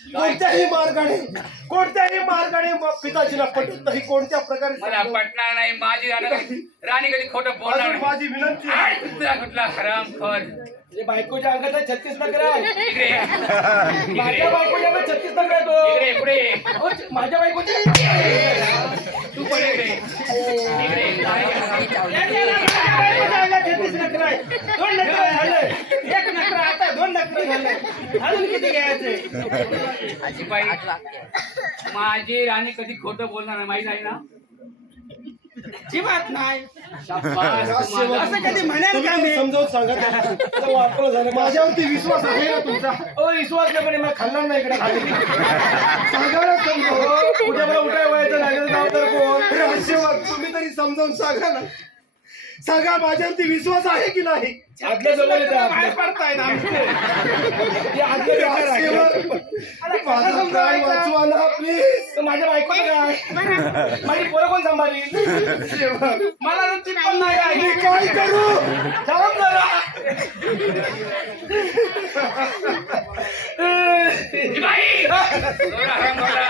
कोणत्याही मार्गाने पिताजीला पटत नाही कोणत्या प्रकारे मला पटणार नाही. माझी राणी कधी खोटं बोलणार अजून नाही. माझी विनंती आहे. आणि तुझा कुठला हराम खोर बायकोच्या अंगात 36 नखरे आहे. इकडे माझ्या बायकोच्या अंगात 36 नखरे आहेत हो. इकडे पुढे अहो, माझ्या बायकोच्या तू पण इकडे इकडे बायकोच्या अंगात 36 नखरं आहे. 2 नखरं झालं. 1 नखरं आता 2 नखरं झालं. अजून किती घ्यायचं आजीबाई माझी राणी कधी खोटं बोलणार नाही माहित आहे ना. जीवात नाही शाबास, तुम्हाला- असं कधी म्हणेल का मी समजावून सांगा त्याला. आता वापरलं झालं माझ्यावरती विश्वास आहे ना तुमचा ओ विश्वास नाही पण मला खाल्ला नाही इकडे खाली सांगा ना समजावून. उद्या मला उठाय वयाचं लागेल गाव तर कोण रहस्यवाद तुम्ही तरी समजावून सांगा ना. सांगा माझ्यावरती विश्वास आहे की नाही आदल्या जवळ बाहेर पडतायत आमचे माझा प्राण वाचवा ना प्लीज. माझ्या बायको काय माझी पोरं कोण सांभाळी मला तर ती पण नाही आहे. मी काय करू जाऊन जरा आजीबाई! दोघं हराम खोरा.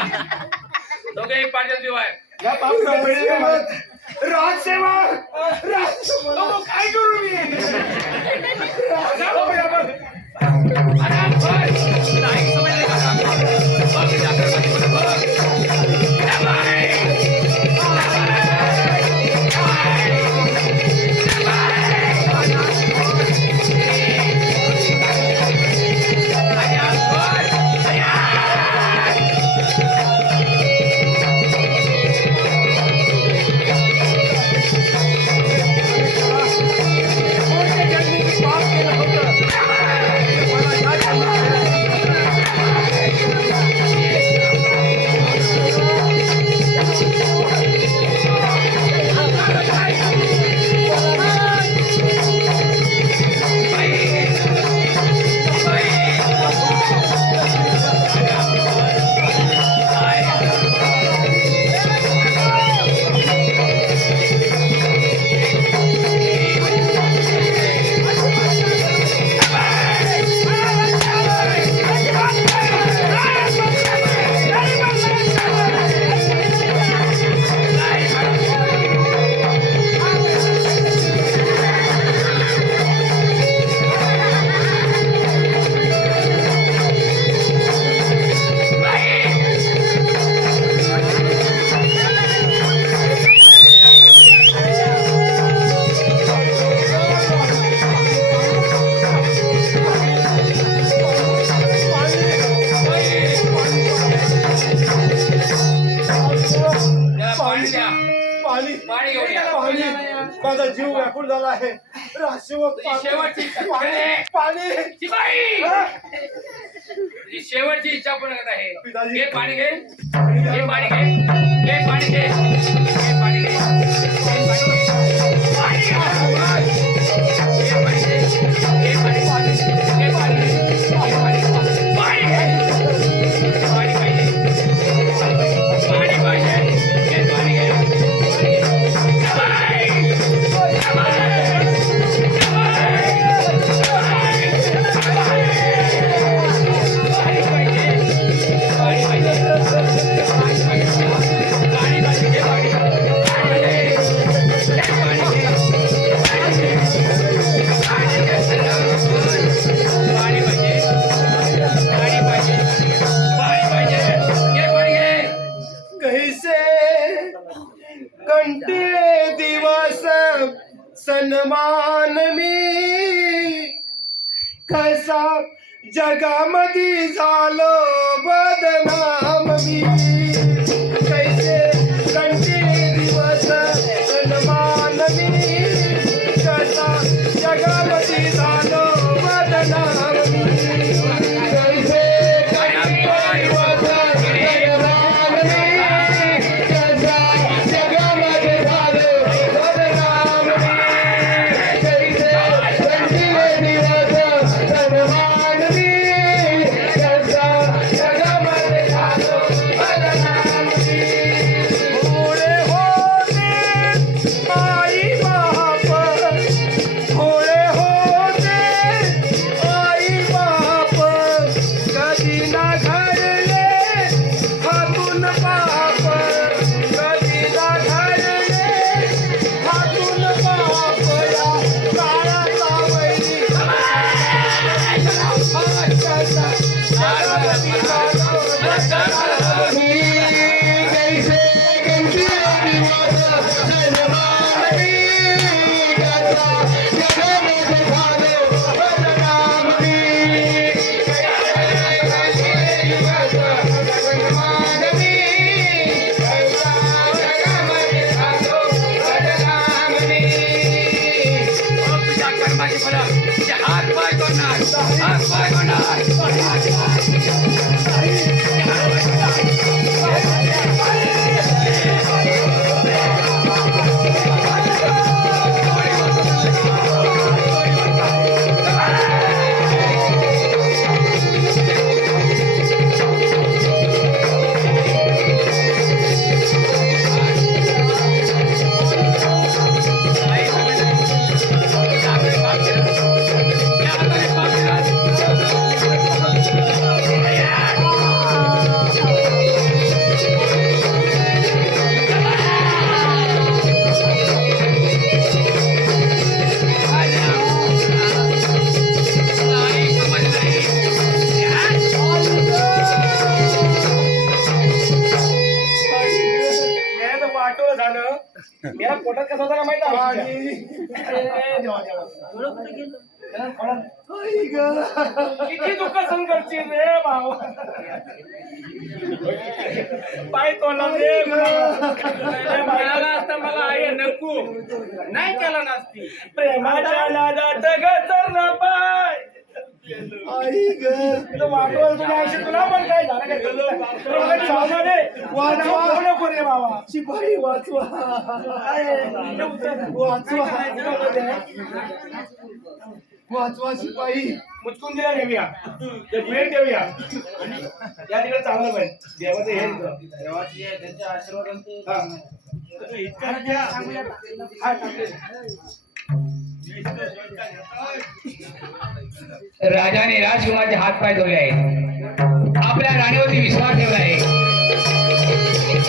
दोघे एक पाठीवर जीव आहे. राजसेवक अहो, काय करू मी हराम खोर. नाही समजले का हराम खोर? बघ, तुझ्या घरमध्ये बघ. पाणी घेऊन या. पाणी माझा जीव व्याकुळ झाला आहे राजसेवक तुझी शेवटची इच्छा पूर्ण पाणी आहे. पाणी शिपाई! हा? तुझी शेवटची इच्छा पूर्ण करत आहे. पिताजी. घे पाणी घे. घे पाणी घे. घे पाणी घे. घे पाणी घे. घे पाणी घे. पाणी घे. घे पाणी घे. घे पाणी घे. घे पाणी घे. घे पाणी घे. पाणी घे. पाणी पाहिजे. पाणी पाहिजे. घे पाणी घे. कैसे कंटिळे दिवस सन्मान मी कसा जगामध्ये झालो बदनाम मी कैसे कंटिळे दिवस सन्मान मी कसा जगामध्ये झालो बदनाम मी कैसे कंटिळे दिवस सन्मान मी कसा जगामध्ये झालो बदनाम वाटोळ झालं याला पोटात कसं होतं का माहिती किती दुःख सहन करशील रे भावा पाय तोंडला रे असता मला आई नको नाही केला नसती प्रेमाच्या नादात घसरला पाय तुला वाटोळ तुझ्या आयुष्यात तुला पण काय झालं काय नको रे बाबा शिपाई वाचवा वाचवा शिपाई मुचकून दिला देऊया ते प्लेट देऊया या तिकडे चांगलं पाहिजे देवाचं हे देवाची आहे, त्यांच्या आशीर्वादांची राजाने राजकुमारचे हात पाय धुले आहेत. आपल्या राणीवरती विश्वास ठेवला आहे.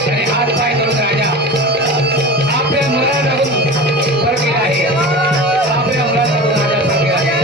त्याने हात पाय धरून राजा आपल्या मुलाला लागून वर गेला आहे. आपल्या मुलाला लागून राजा वर गेला आहे.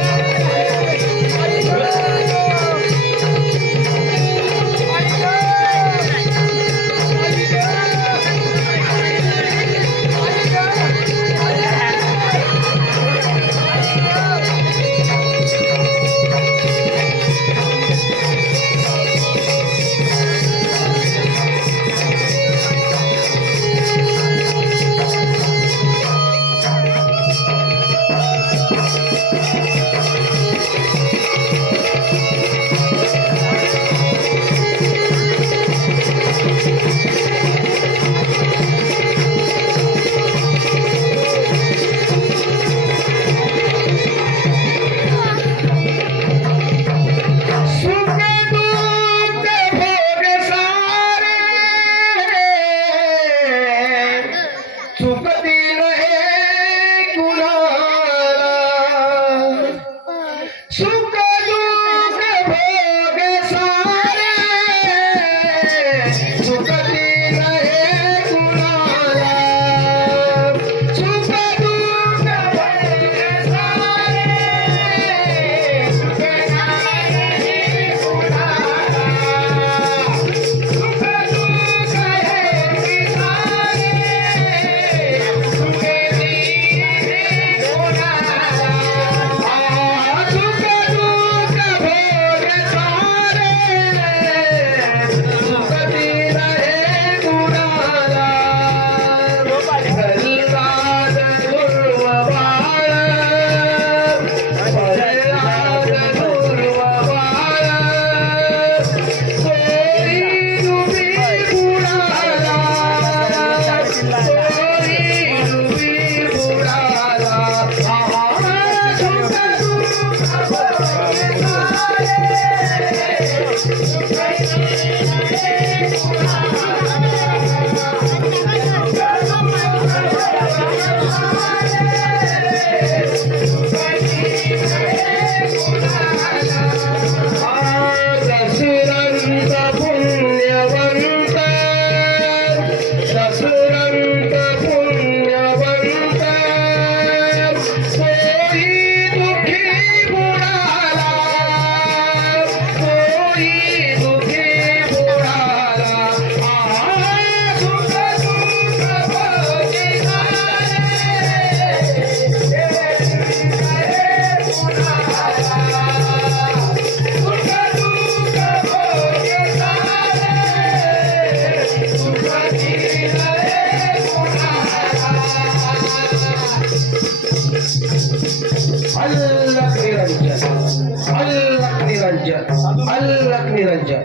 निरंजन अल्लख निरंजन.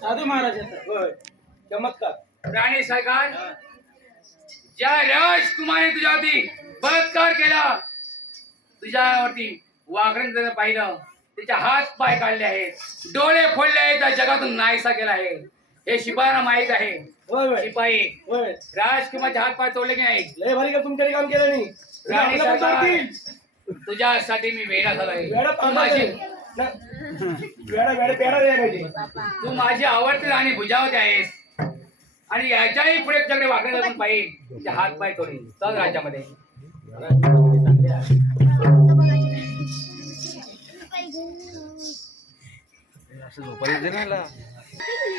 साधू महाराज येतात. होय. चमत्कार. राणी सरकार, ज्या राजकुमारी तुझ्यावरती बलात्कार केला, तुझ्यावरती वाघरण पाहिलं, तिचे हात पाय काढले आहेत, डोळे फोडले आहेत, त्या जगातून नाहीसा केला आहे. हे शिपायांना माहित आहे. होय होय शिपाई होय. राजकुमारचे हात पाय तोडले की नाही? लय भारी का तुमच्याकडे काम केलं नाही. राणी आपलं पण सरकार, चालतील. तुझ्यासाठी मी वेडा झालोय. वेडा तू पाहता माझी ना. वेडा वेडा पेडा द्यायला पाहिजे. तू माझी आवडती राणी भुजावती आहेस, आणि याच्याही पुढे तुझ्याकडे वाकडे जाऊन पाहिजे तुझे हात पाय तोडे. चल राज्यामध्ये.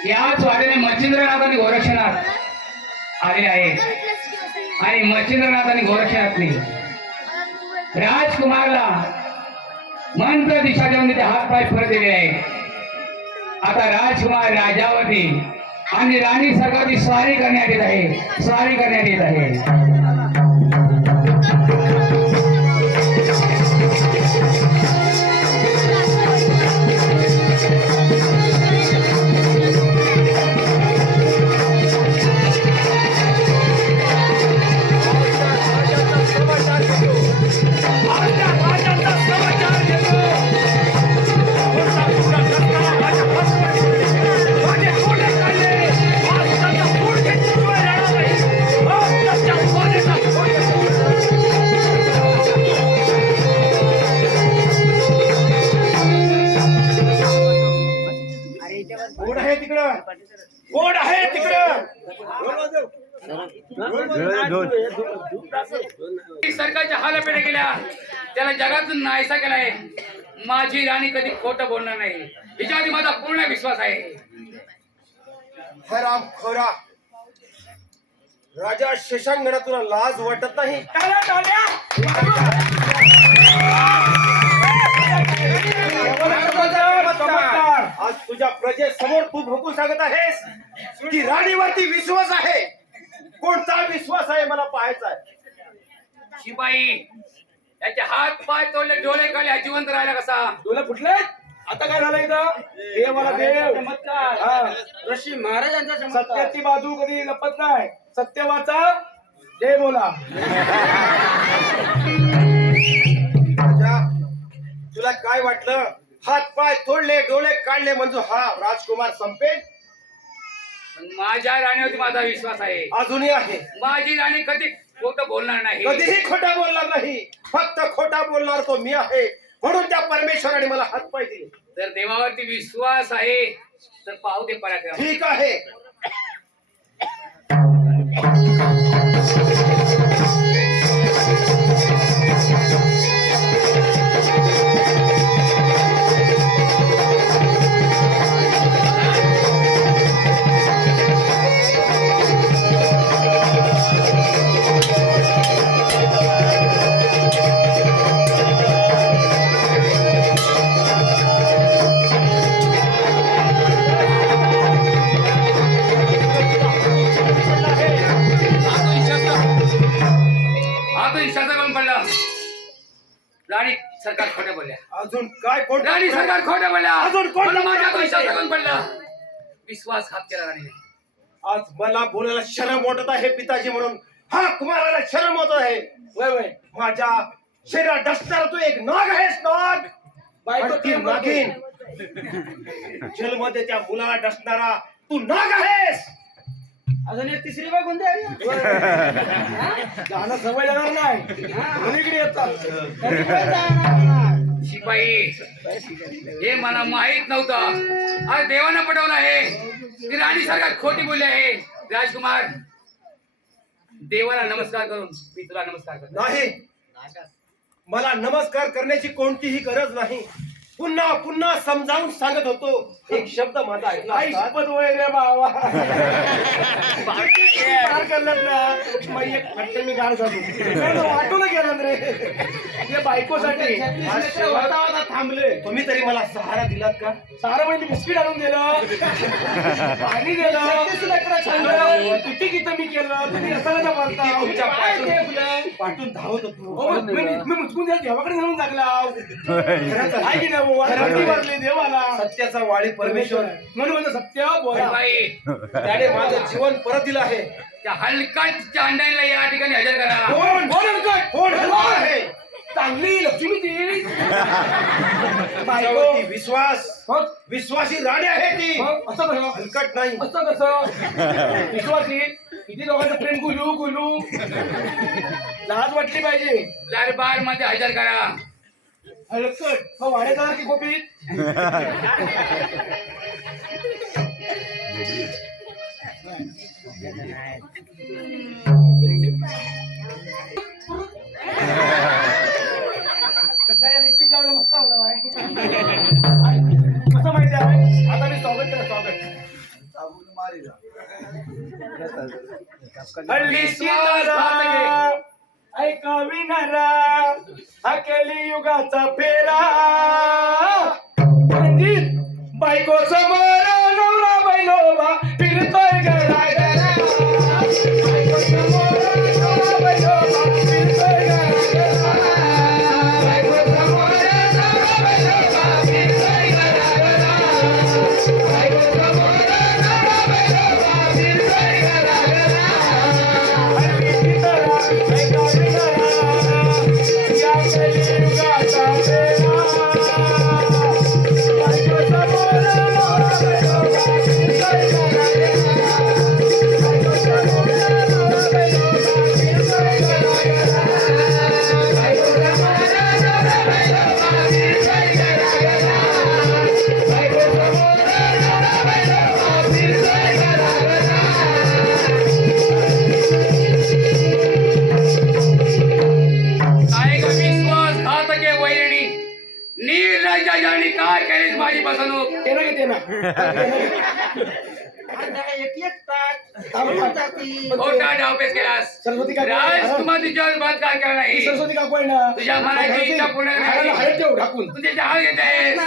याच वाटेने मच्छिंद्रनाथांनी गोरक्षनाथ आलेले आहेत, आणि मच्छिंद्रनाथांनी गोरक्षनाथनी राजकुमारला मंत्र दिशा देऊन तिथे हात पाय परत दिले आहेत. आता राजकुमार राजावरती आणि राणी सरकारची स्वारी करण्यात येत आहे, स्वारी करण्यात येत आहे. कोण आहे तिकडं? कोण आहे तिकडं? सरकारच्या हालपेढ्या गेल्या, त्याला जगातून नाहीसा केलाय. माझी राणी कधी खोटं बोलणार नाही, हिच्यावरती माझा पूर्ण विश्वास आहे. हराम खोरा. राजा शशांकना तुला लाज वाटत नाही? आज तुझ्या प्रजेसमोर तू भोकू सांगत आहेस की राणीवरती विश्वास आहे. कोणता विश्वास आहे मला पाहायचा आहे. शिपाई, त्याचे हात पाय तोडले, डोळे काढले, जिवंत राहिला कसा? तुला कुठले? आता काय झालं इथं? देव मला देव. चमत्कार. हा. ऋषी महाराजांचा चमत्कार. सत्याची बाजू कधी लपत नाही. सत्य वाचा, जय बोला. राजा, तुला काय वाटलं? हात पाय तोडले, डोळे काढले म्हणजे हा राजकुमार संपेल? पण माझ्या राणीवरती माझा विश्वास आहे. अजूनही आहे. माझी राणी कधी खोटं बोलणार नाही. कधीही खोटा बोलणार नाही. फक्त खोटा बोलणार तो मी आहे, म्हणून त्या परमेश्वराने मला हात पाय दिले. जर देवावरती विश्वास आहे तर पाहू दे पराक्रम. ठीक आहे. राणी सरकार खोटं बोलल्या. अजून काय? कोण? राणी सरकार खोटं बोलल्या. अजून कोण? म्हणून माझ्या विश्वासातून पडला. विश्वासघात केला राणीने. आज मला बोलायला शरम वाटत आहे पिताजी म्हणून. हा कुमाराला शरम होत आहे. वय वय माझ्या शरीरात डसणारा तू एक नाग आहेस. नाग. बायको ती नागिन. जेलमध्ये त्या मुलाला डसणारा तू नाग आहेस. अजून एक तिसरी बाई कोणती आहे? लहान सवय येणार नाही. मुलीकडे येतात. कधी पण जाणार नाही. शिपाई, हे मला माहित नव्हतं. आज देवानं पटवलं आहे की राणी सरकार खोटी बोलली आहे. राजकुमार, देवाला नमस्कार करून मी तुला नमस्कार करतो. नाही, मला नमस्कार करण्याची कोणतीही गरज नाही. पुन्हा पुन्हा समजावून सांगत होतो. एक शब्द माझा ऐकला असता. रे बाबा मी गाड झालो. वाटून गेलं रे हे बायकोसाठी. थांबले. तुम्ही तरी मला सहारा दिलात का? सारं म्हणजे बिस्किट आणून दिलं, पाणी दिलं, तुटी किती मी केलं. तुम्ही असं बोलता. तुमच्या काय ते फुलं? पाठून धावत होतो. मी मुचकून द्या देवाकडे घेऊन टाकला. खरंच आहे. आहे की नाही वारंटी भरली देवाला. सत्याचा वाळी परमेश्वर म्हणून म्हणतो सत्य बोला. बाई त्याने माझं जीवन परत दिलं आहे. त्या हलकटच्या अंड्यांना या ठिकाणी हजर करा. कोण हलकट? कोण हलकट आहे? चांगली लक्ष्मी ती बायको. त्याच्यावरती विश्वास मग विश्वासी राणी आहे ती. मग असं कसं हलकट नाही. असं कसं विश्वासी किती लोकांचं प्रेम गुलू गुलू लाज वाटली पाहिजे. दरबार मध्ये हजर करा. हलकट मग वाड्याचा की गोपी लिपस्टिक लावलं मस्त आवडलं बाय. कसं माहिती आहे आता मी स्वागत केलं स्वागत. ऐका विणारा हा कलियुगाचा फेरा. रणजित बायको समोर नवरा बैलोबा फिरतोय गरा गरा. बायको समोर नवरा बैलोबा फिरतोय गरा गरा. बायको समोर नवरा बैलोबा फिरतोय गरा गरा. बायको समोर नवरा बैलोबा फिरतोय गरा गरा. हल्ली फितरा ऐका विणारा या कलियुगाचा फेरा. बायको समोर नवरा बैलोबा फिरतोय गरा गरा. बायको समोर नवरा बैलोबा फिरतोय गरा गरा. बायको समोर नवरा बैलोबा फिरतोय गरा गरा. बायको समोर नवरा बैलोबा फिरतोय गरा गरा. काय ग विश्वासघातके वैरिणी निर्लज्जाने काय केलीस माझी फसवणूक. ते ना घेते ना एक एक ताक खोटा डावपेच केलास. सरस्वती काकू राजकुमार तुझ्यावर बलात्कार केला नाही. सरस्वती काकू आहे ना तुझ्या मनाची इच्छा पूर्ण नाही. हळद ठेव ढाकून. तू त्याच्या हाल घेतेस.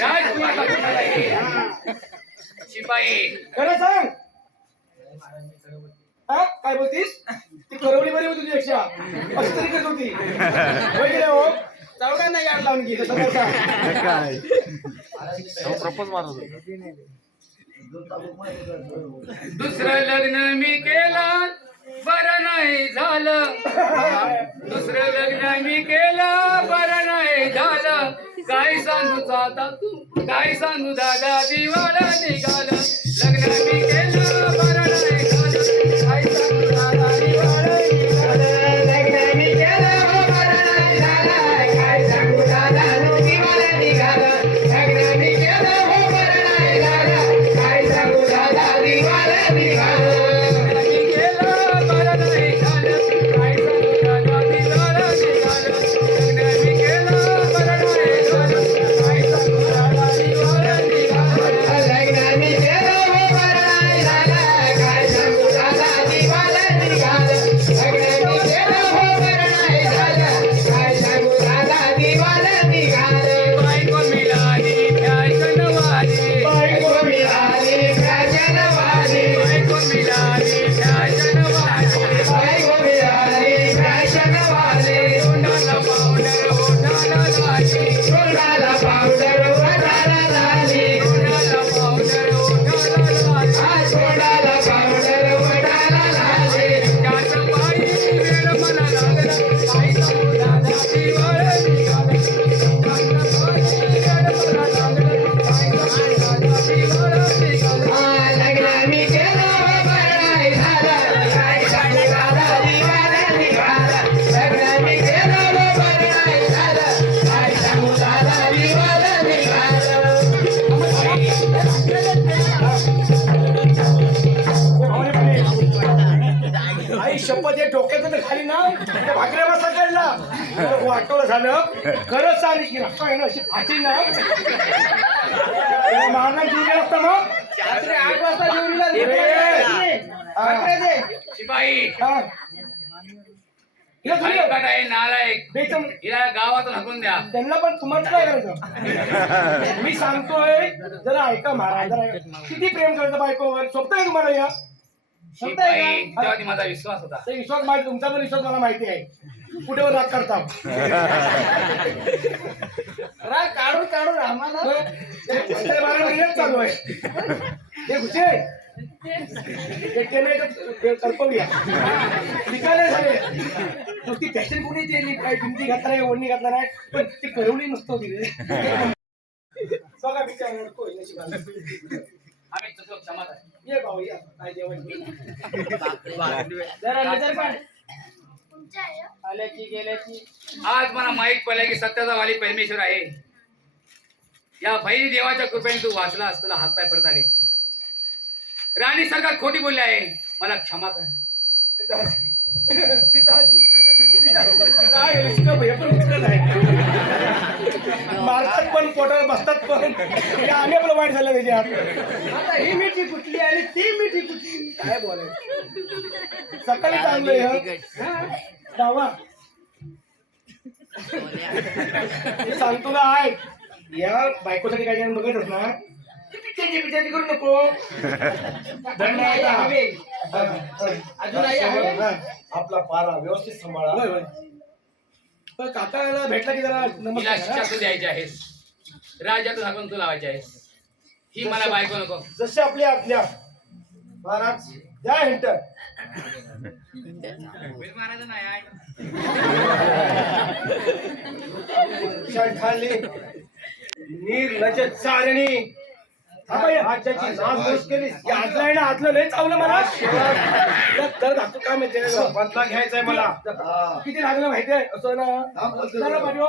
राजकुमार दाखवणार आहे. शिपाई खरं सांग हा काय बोलतीस ती करवली बरी होती तुझी पेक्षा अशी तरी करत होती होय की नाही हो चौघा नाही गाड लावून घे तसं काय दुसरं लग्न मी केलं बरं नाही झालं. दुसरं लग्न मी केलं बरं नाही झालं. काय सांगू आता तू काय सांगू दादा दिवाळा निघालं. लग्न मी केलं बरं नाही झालं. काय सांगू दादा दिवाळा निघालं. लग्न मी केलं बरं नाही झालं. काय सांगू दादा दिवाळा निघालं. लग्न मी केलं बरं नाही झालं. काय सांगू दादा दिवाळा निघालं. मी केलं बरं नाही झालं. काय सांगू दादा दिवाळा निघालं. लग्न मी केलं बरं नाही झालं. काय सांगू दादा दिवाळा निघालं. लग्न मी केलं बरं नाही झालं. काय सांगू दादा दिवाळा निघालं. लग्न मी केलं बरं नाही झालं. काय सांगू दादा दिवाळा निघालं. बायको मिळाली फॅशनवाली. बायको मिळाली फॅशनवाली. बायको मिळाली फॅशनवाली. बायको मिळाली फॅशनवाली. तोंडाला पावडर ओठाला लाली. तोंडाला पावडर ओठाला लाली. तोंडाला पावडर ओठाला लाली. तोंडाला पावडर ओठाला लाली. त्याच पायी वेळ मला लागलं. काय सांगू दादा दिवाळा निघालं. त्याच पायी वेळ मला लागलं. काय सांगू दादा दिवाळा निघालं. लग्न मी केलं बरं नाही झालं. काय सांगू दादा दिवाळा निघालं. लग्न मी केलं बरं नाही झालं. काय सांगू दादा दिवाळा निघालं. आई शपथ हे डोक्याचं तर खाली ना त्या भाकऱ्या बसा काढला वाटवलं झालं. खरंच चालेल की रस्ता आहे ना अशी फाटी ना मारणार जीव गेला असता मग रात्री 8 वाजता जेवणीला शिपाई हा. हिला तुम्ही- हलकट आहे नालायक. बेचम हिला गावातून हाकून द्या. त्यांना पण तुम्हाला काय करायचं मी सांगतोय जरा ऐका महाराज जरा ऐका. किती प्रेम करायचं बायकोवर सोपतंय तुम्हाला या सोपतंय शिपाई का तेव्हा ती माझा विश्वास होता. ते विश्वास माहिती तुमचा पण विश्वास मला माहिती आहे कुठे राग करता राग काढून काढून आम्हाला 12 महिने चालू आहे ते घुसे करपवूया निकाले झाले नुसती फॅशन कोणी केली काय भिंती घातला नाही ओढणी घातला नाही पण ती करवली नसतो तिथे बघा विचार आम्ही चुकलो, क्षमा करा. ये भाऊ या काय जेवण जरा नजर काढ आल्याची गेल्याची आज मला माहित पडलं की सत्याचा वाली परमेश्वर आहे. या बहिणी देवाच्या कृपेने तू वाचला असं तुला हातपाय परत आले. राणी सरकार खोटी बोलली आहे, मला क्षमा कर. पिताजी काय इतकं भय पण इतकं नाही मारतात पण पोटावर बसतात पण हे आम्ही आपलं वाईट झालं त्याच्यात आता ही मिठी कुठली आणि ती मिठी कुठली काय बोलायचं सकाळी चांगलं जावा सांगतो ना आहे या बायकोसाठी काय जण बघतच ना पिच्याची पिच्याची करू नको अजून आई हवे. अजून आई हवे. आपला पारा व्यवस्थित सांभाळा पण काकाला भेटला की जरा तिला नमस्कार शिक्षा करा. तू द्यायची आहेस, राज्यातून हाकून तू लावायची आहेस. ही मला बायको नको. जसे आपली आज्ञा महाराज द्या हिंटर महाराज नाही आहे. ठाणली निर्लज चारणी राज्याची नासधूस केली आजला आहे ना आजलं लय चावलं मला तर धाकतो काय माहिती बदला घ्यायचंय मला किती लागलं माहितीये असं ना चला पाठव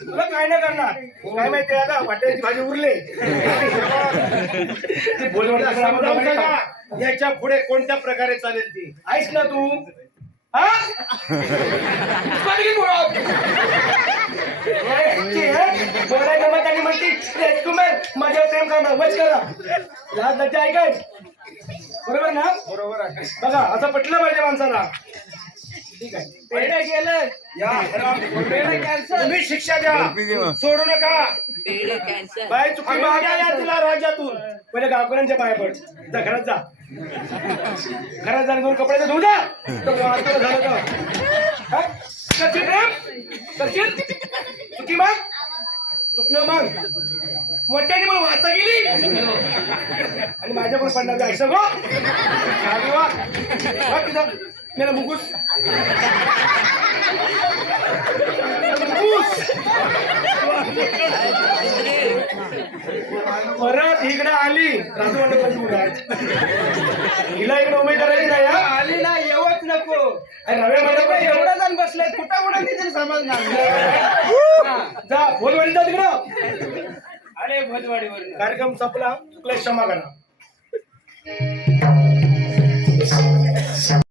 तुला काय नाही करणार काय माहिती आता वाट्याची भाजी उरले याच्या पुढे कोणत्या प्रकारे चालेल ती ऐक ना तू हा बोलायला मग त्यांनी म्हणती राजकुमार माझ्यावर प्रेम करा वच करा लाज लज्जा ऐकाय बरोबर ना बरोबर आहे बघा असं पटलं पाहिजे माणसाला ठीक आहे पेढे गेलं या तुम्ही शिक्षा द्या सोडू नका बाय चुकी मागा या तुला राज्यातून पहिले गावकऱ्यांच्या पाया पड जा घरात जा घरात जा दोन कपड्याचं धुवून जा तर वाटतं झालं का हा? करशील प्रेम? करशील चुकी माग चुकलं मग मोठ्याने मला वाचा गेली आणि माझ्याकडून पडणार ऐसा गो मेरा मुकुस परत इकडे आली हिला इकडे उभे करायची नाही हा? आली ना येवच नको अरे रव्या एवढं एवढा एवढा जण बसलाय कुठं कुठं तिथे समजणार जा भोजवाडी जा तिकडं अरे भदवाडीवर कार्यक्रम संपला चुकल्या क्षमा करा